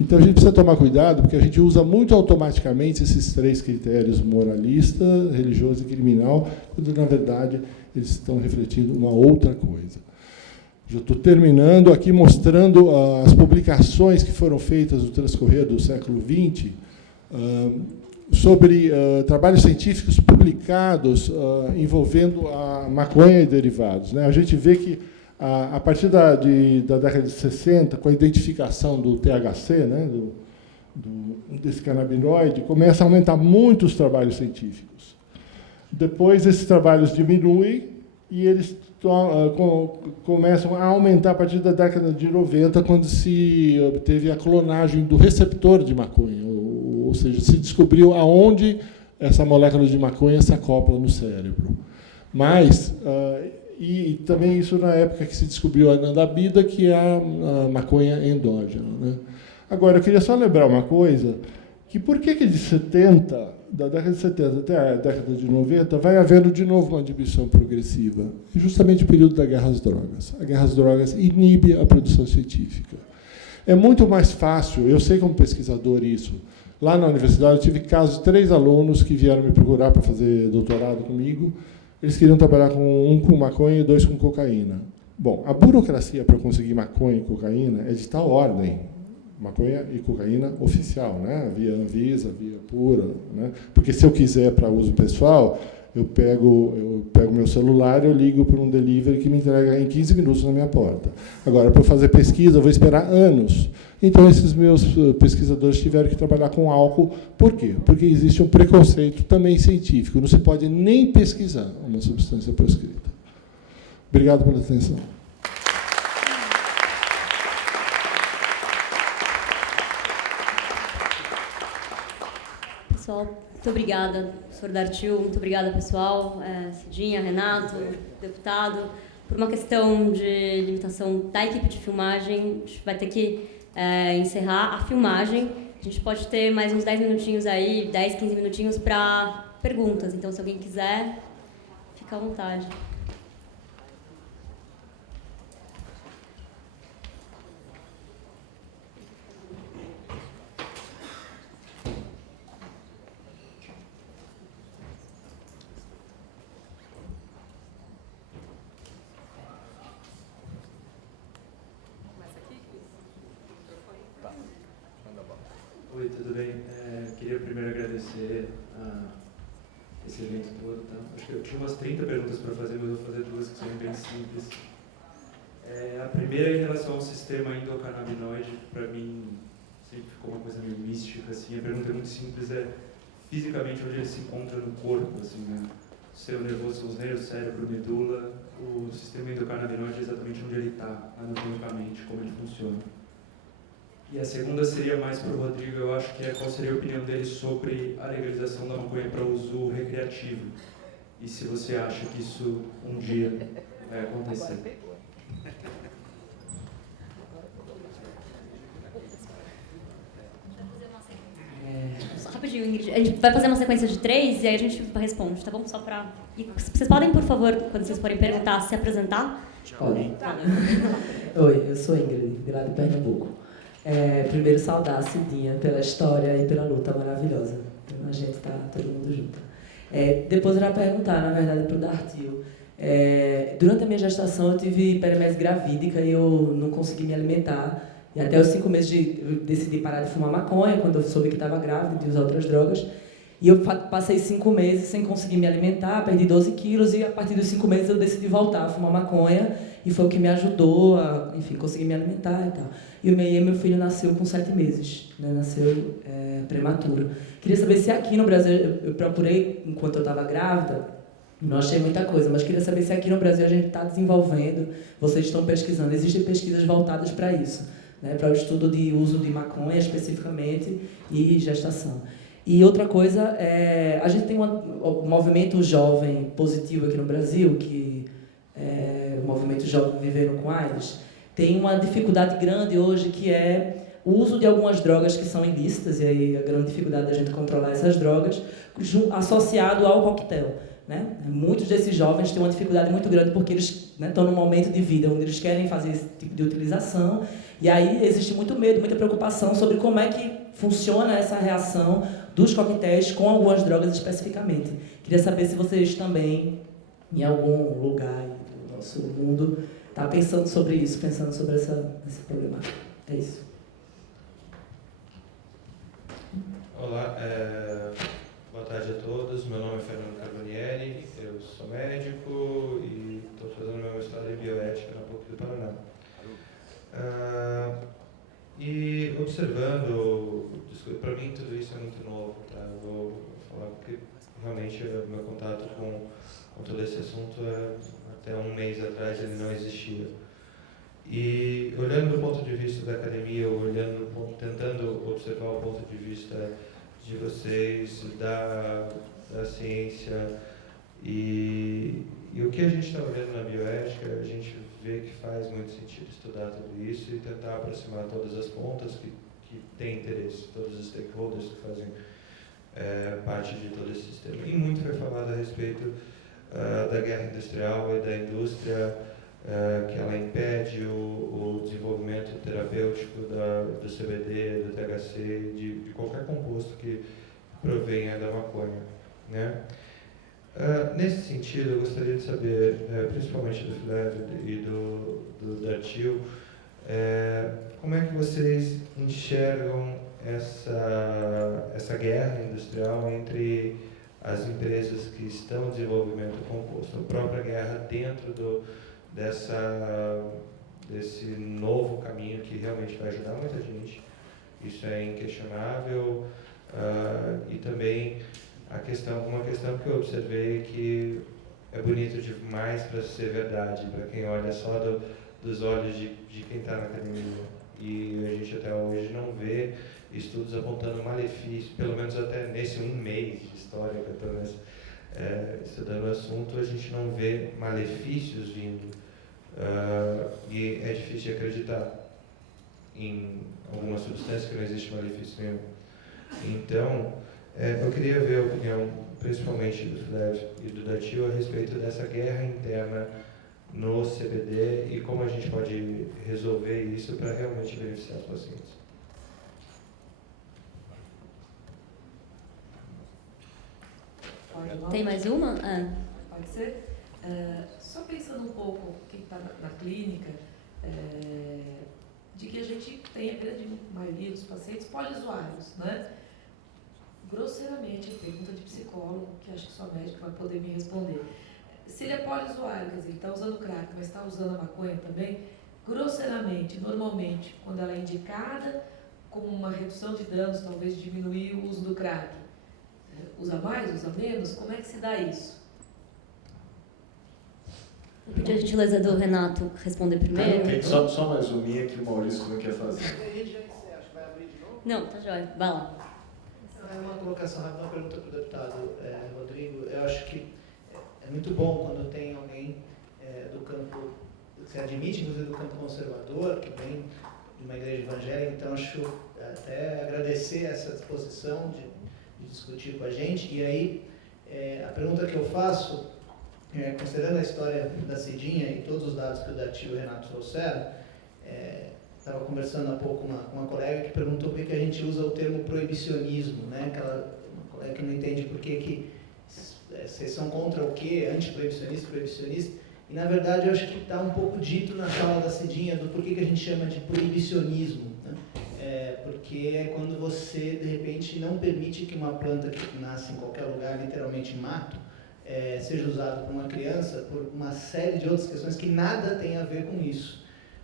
Então, a gente precisa tomar cuidado, porque a gente usa muito automaticamente esses 3 critérios, moralista, religioso e criminal, quando, na verdade, eles estão refletindo uma outra coisa. Já estou terminando aqui mostrando as publicações que foram feitas no transcorrer do século XX sobre trabalhos científicos publicados envolvendo a maconha e derivados, né? A gente vê que, a partir da década de 60, com a identificação do THC, né, desse canabinoide, começa a aumentar muito os trabalhos científicos. Depois, esses trabalhos diminuem e eles começam a aumentar a partir da década de 90, quando se obteve a clonagem do receptor de maconha, ou seja, se descobriu aonde essa molécula de maconha se acopla no cérebro. Mas, e também isso na época que se descobriu a anandamida, que é a maconha endógena, né? Agora, eu queria só lembrar uma coisa, que por que da década de 70 até a década de 90, vai havendo de novo uma diminuição progressiva? Justamente o período da guerra às drogas. A guerra às drogas inibe a produção científica. É muito mais fácil, eu sei como pesquisador isso. Lá na universidade eu tive casos de 3 alunos que vieram me procurar para fazer doutorado comigo. Eles queriam trabalhar com maconha e 2 com cocaína. Bom, a burocracia para conseguir maconha e cocaína é de tal ordem, maconha e cocaína oficial, né? Via Anvisa, via Pura, né? Porque se eu quiser para uso pessoal, eu pego meu celular e eu ligo para um delivery que me entrega em 15 minutos na minha porta. Agora, para eu fazer pesquisa, eu vou esperar anos. Então, esses meus pesquisadores tiveram que trabalhar com álcool. Por quê? Porque existe um preconceito também científico. Não se pode nem pesquisar uma substância proscrita. Obrigado pela atenção. Pessoal, muito obrigada, professor Dartil, muito obrigada, pessoal, Cidinha, Renato, deputado. Por uma questão de limitação da equipe de filmagem, a gente vai ter que encerrar a filmagem. A gente pode ter mais uns 10 minutinhos aí, 10, 15 minutinhos para perguntas. Então, se alguém quiser, fica à vontade. Manda bala. agradecer esse evento todo. Tá? Acho que eu tinha umas 30 perguntas para fazer, mas eu vou fazer duas que são bem simples. A primeira é em relação ao sistema endocannabinoide, para mim sempre ficou uma coisa meio mística. Assim. A pergunta é muito simples, fisicamente onde ele se encontra no corpo, assim, né? O sistema nervoso são os nervos, cérebro, medula, o sistema endocannabinoide é exatamente onde ele está, anatomicamente, como ele funciona. E a segunda seria mais para o Rodrigo, eu acho que qual seria a opinião dele sobre a legalização da maconha para uso recreativo. E se você acha que isso um dia vai acontecer. Rapidinho, Ingrid. A gente vai fazer uma sequência de 3 e aí a gente responde, tá bom? Só para... E vocês podem, por favor, quando vocês forem perguntar, se apresentar? Podem. Oi, eu sou Ingrid, de lá de Pernambuco. Primeiro, saudar a Cidinha pela história e pela luta maravilhosa. Então, a gente está todo mundo junto. Depois, eu ia perguntar, na verdade, para o Dartil. Durante a minha gestação, eu tive hiperemese gravídica e eu não consegui me alimentar. E até os 5 meses eu decidi parar de fumar maconha, quando eu soube que estava grávida e de usar outras drogas. E eu passei 5 meses sem conseguir me alimentar, perdi 12 quilos e a partir dos 5 meses eu decidi voltar a fumar maconha e foi o que me ajudou a, enfim, conseguir me alimentar e tal. E meu filho nasceu com 7 meses, né? Nasceu prematuro. Queria saber se aqui no Brasil, eu procurei enquanto eu estava grávida, não achei muita coisa, mas queria saber se aqui no Brasil a gente está desenvolvendo, vocês estão pesquisando, existem pesquisas voltadas para isso, né? Para o estudo de uso de maconha especificamente e gestação. E outra coisa, a gente tem um movimento jovem positivo aqui no Brasil, que o movimento jovem vivendo com AIDS, tem uma dificuldade grande hoje, que é o uso de algumas drogas que são ilícitas, e aí a grande dificuldade da gente controlar essas drogas, associado ao coquetel. Né? Muitos desses jovens têm uma dificuldade muito grande porque eles estão num momento de vida onde eles querem fazer esse tipo de utilização, e aí existe muito medo, muita preocupação sobre como é que funciona essa reação dos coquetéis com algumas drogas especificamente. Queria saber se vocês também, em algum lugar do nosso mundo, estão pensando sobre isso, pensando sobre essa problemática. É isso. Olá, boa tarde a todos. Meu nome é Fernando Carbonieri, eu sou médico e estou fazendo meu mestrado em bioética na PUC do Paraná. E observando, para mim tudo isso é muito novo, tá? Eu vou falar porque realmente o meu contato com todo esse assunto até um mês atrás ele não existia. E olhando do ponto de vista da academia, tentando observar o ponto de vista de vocês, da ciência, e o que a gente está olhando na bioética, a gente vê que faz muito sentido estudar tudo isso e tentar aproximar todas as pontas que têm interesse, todos os stakeholders que fazem parte de todo esse sistema. E muito foi falado a respeito da guerra industrial e da indústria, que ela impede o desenvolvimento terapêutico do CBD, do THC, de qualquer composto que provenha da maconha, né? Nesse sentido, eu gostaria de saber, principalmente do Flávio e do Dartil, como é que vocês enxergam essa guerra industrial entre as empresas que estão em desenvolvimento do composto, a própria guerra dentro desse novo caminho que realmente vai ajudar muita gente, isso é inquestionável, e também uma questão que eu observei que é bonito demais para ser verdade, para quem olha só dos olhos de quem está na academia. E a gente até hoje não vê estudos apontando malefícios, pelo menos até nesse um mês de história que eu estou estudando o assunto, a gente não vê malefícios vindo. E é difícil de acreditar em alguma substância que não existe malefício nenhum. Então, eu queria ver a opinião, principalmente do Flávio e do Dartil, a respeito dessa guerra interna no CBD e como a gente pode resolver isso para realmente beneficiar os pacientes. Tem mais uma? Pode ser? Só pensando um pouco, quem está na clínica, de que a gente tem a grande maioria dos pacientes poliusuários, né? grosseiramente, pergunta de psicólogo, que acho que só médico vai poder me responder. Se ele é poliusuário, quer dizer, ele está usando crack, mas está usando a maconha também, grosseiramente, normalmente, quando ela é indicada como uma redução de danos, talvez diminuir o uso do crack, usa mais, usa menos? Como é que se dá isso? Eu pedi a gentileza do Renato responder primeiro. Só mais uma minha que o Maurício não quer fazer. Não, tá jóia. Vai lá. Uma colocação rápida, uma pergunta para o deputado Rodrigo. Eu acho que é muito bom quando tem alguém do campo, que se admite, inclusive, do campo conservador, que vem de uma igreja evangélica. Então, acho até agradecer essa disposição de discutir com a gente. E aí, a pergunta que eu faço, considerando a história da Cidinha e todos os dados que o Dati e o Renato trouxeram, estava conversando há pouco com uma colega que perguntou por que a gente usa o termo proibicionismo, né? Uma colega que não entende por que vocês são contra o quê, antiproibicionista, proibicionista, e na verdade eu acho que está um pouco dito na fala da Cidinha do por que a gente chama de proibicionismo, né? Porque é quando você, de repente, não permite que uma planta que nasce em qualquer lugar, literalmente mato, seja usada por uma criança, por uma série de outras questões que nada tem a ver com isso.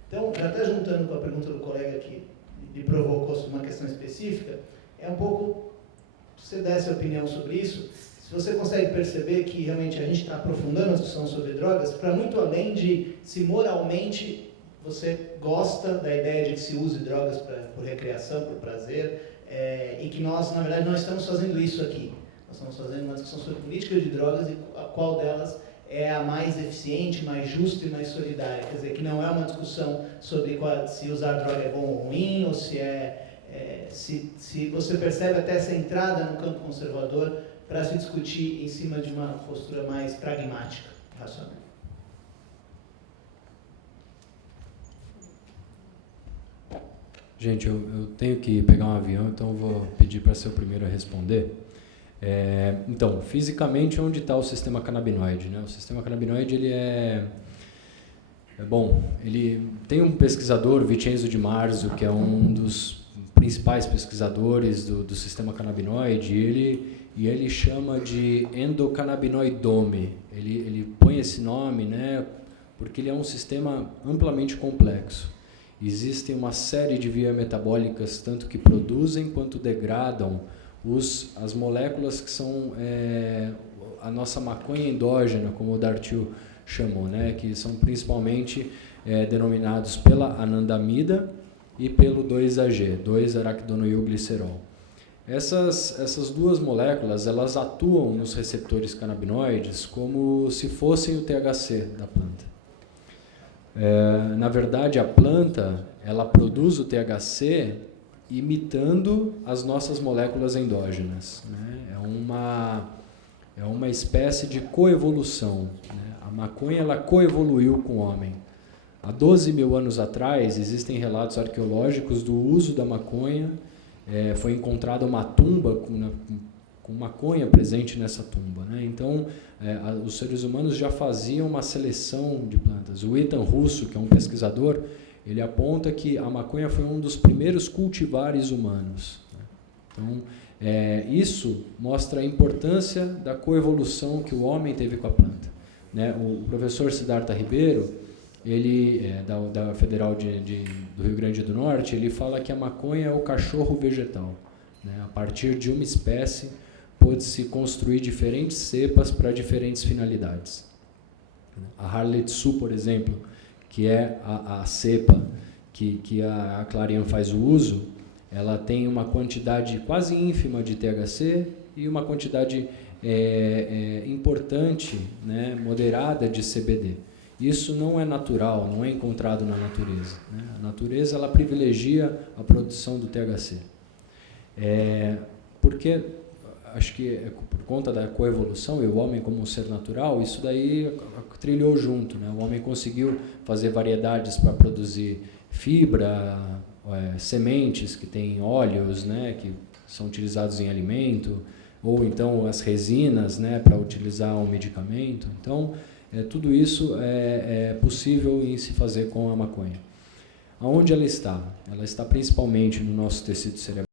Então, já até juntando com a pergunta do colega que lhe provocou sobre uma questão específica, é um pouco, se você desse a opinião sobre isso, se você consegue perceber que realmente a gente está aprofundando a discussão sobre drogas, para muito além de se moralmente você gosta da ideia de que se use drogas por recreação, por prazer, e que nós, na verdade, não estamos fazendo isso aqui. Nós estamos fazendo uma discussão sobre política de drogas e a qual delas é a mais eficiente, mais justa e mais solidária. Quer dizer, que não é uma discussão sobre se usar droga é bom ou ruim, ou se você percebe até essa entrada no campo conservador para se discutir em cima de uma postura mais pragmática, racional. Gente, eu tenho que pegar um avião, então eu vou pedir para ser o primeiro a responder. Então, fisicamente, onde está o sistema canabinoide, né? O sistema canabinoide, ele ele tem um pesquisador, Vincenzo Di Marzio, que é um dos principais pesquisadores do sistema canabinoide, e ele chama de endocannabinoidome. Ele põe esse nome, né, porque ele é um sistema amplamente complexo. Existem uma série de vias metabólicas, tanto que produzem quanto degradam as moléculas que são a nossa maconha endógena, como o Dartil chamou, né, que são principalmente denominados pela anandamida e pelo 2-AG, 2-araquidonoilglicerol. Essas duas moléculas, elas atuam nos receptores canabinoides como se fossem o THC da planta. Na verdade, a planta, ela produz o THC imitando as nossas moléculas endógenas, né? É uma espécie de coevolução, né? A maconha, ela coevoluiu com o homem. Há 12 mil anos atrás, existem relatos arqueológicos do uso da maconha. Foi encontrada uma tumba com maconha presente nessa tumba, né? Então, os seres humanos já faziam uma seleção de plantas. O Ethan Russo, que é um pesquisador, ele aponta que a maconha foi um dos primeiros cultivares humanos, né? Então, isso mostra a importância da coevolução que o homem teve com a planta, né? O professor Siddhartha Ribeiro, ele da Federal do Rio Grande do Norte, ele fala que a maconha é o cachorro vegetal, né? A partir de uma espécie pôde-se construir diferentes cepas para diferentes finalidades. A Harletsu, por exemplo, que é a cepa que a Clarion faz o uso, ela tem uma quantidade quase ínfima de THC e uma quantidade importante, né, moderada de CBD. Isso não é natural, não é encontrado na natureza, né? A natureza, ela privilegia a produção do THC. Porque, acho que por conta da coevolução e o homem como um ser natural, isso daí trilhou junto, né? O homem conseguiu fazer variedades para produzir fibra, sementes que têm óleos, né, que são utilizados em alimento, ou então as resinas, né, para utilizar um medicamento. Então, tudo isso é possível em se fazer com a maconha. Aonde ela está? Ela está principalmente no nosso tecido cerebral.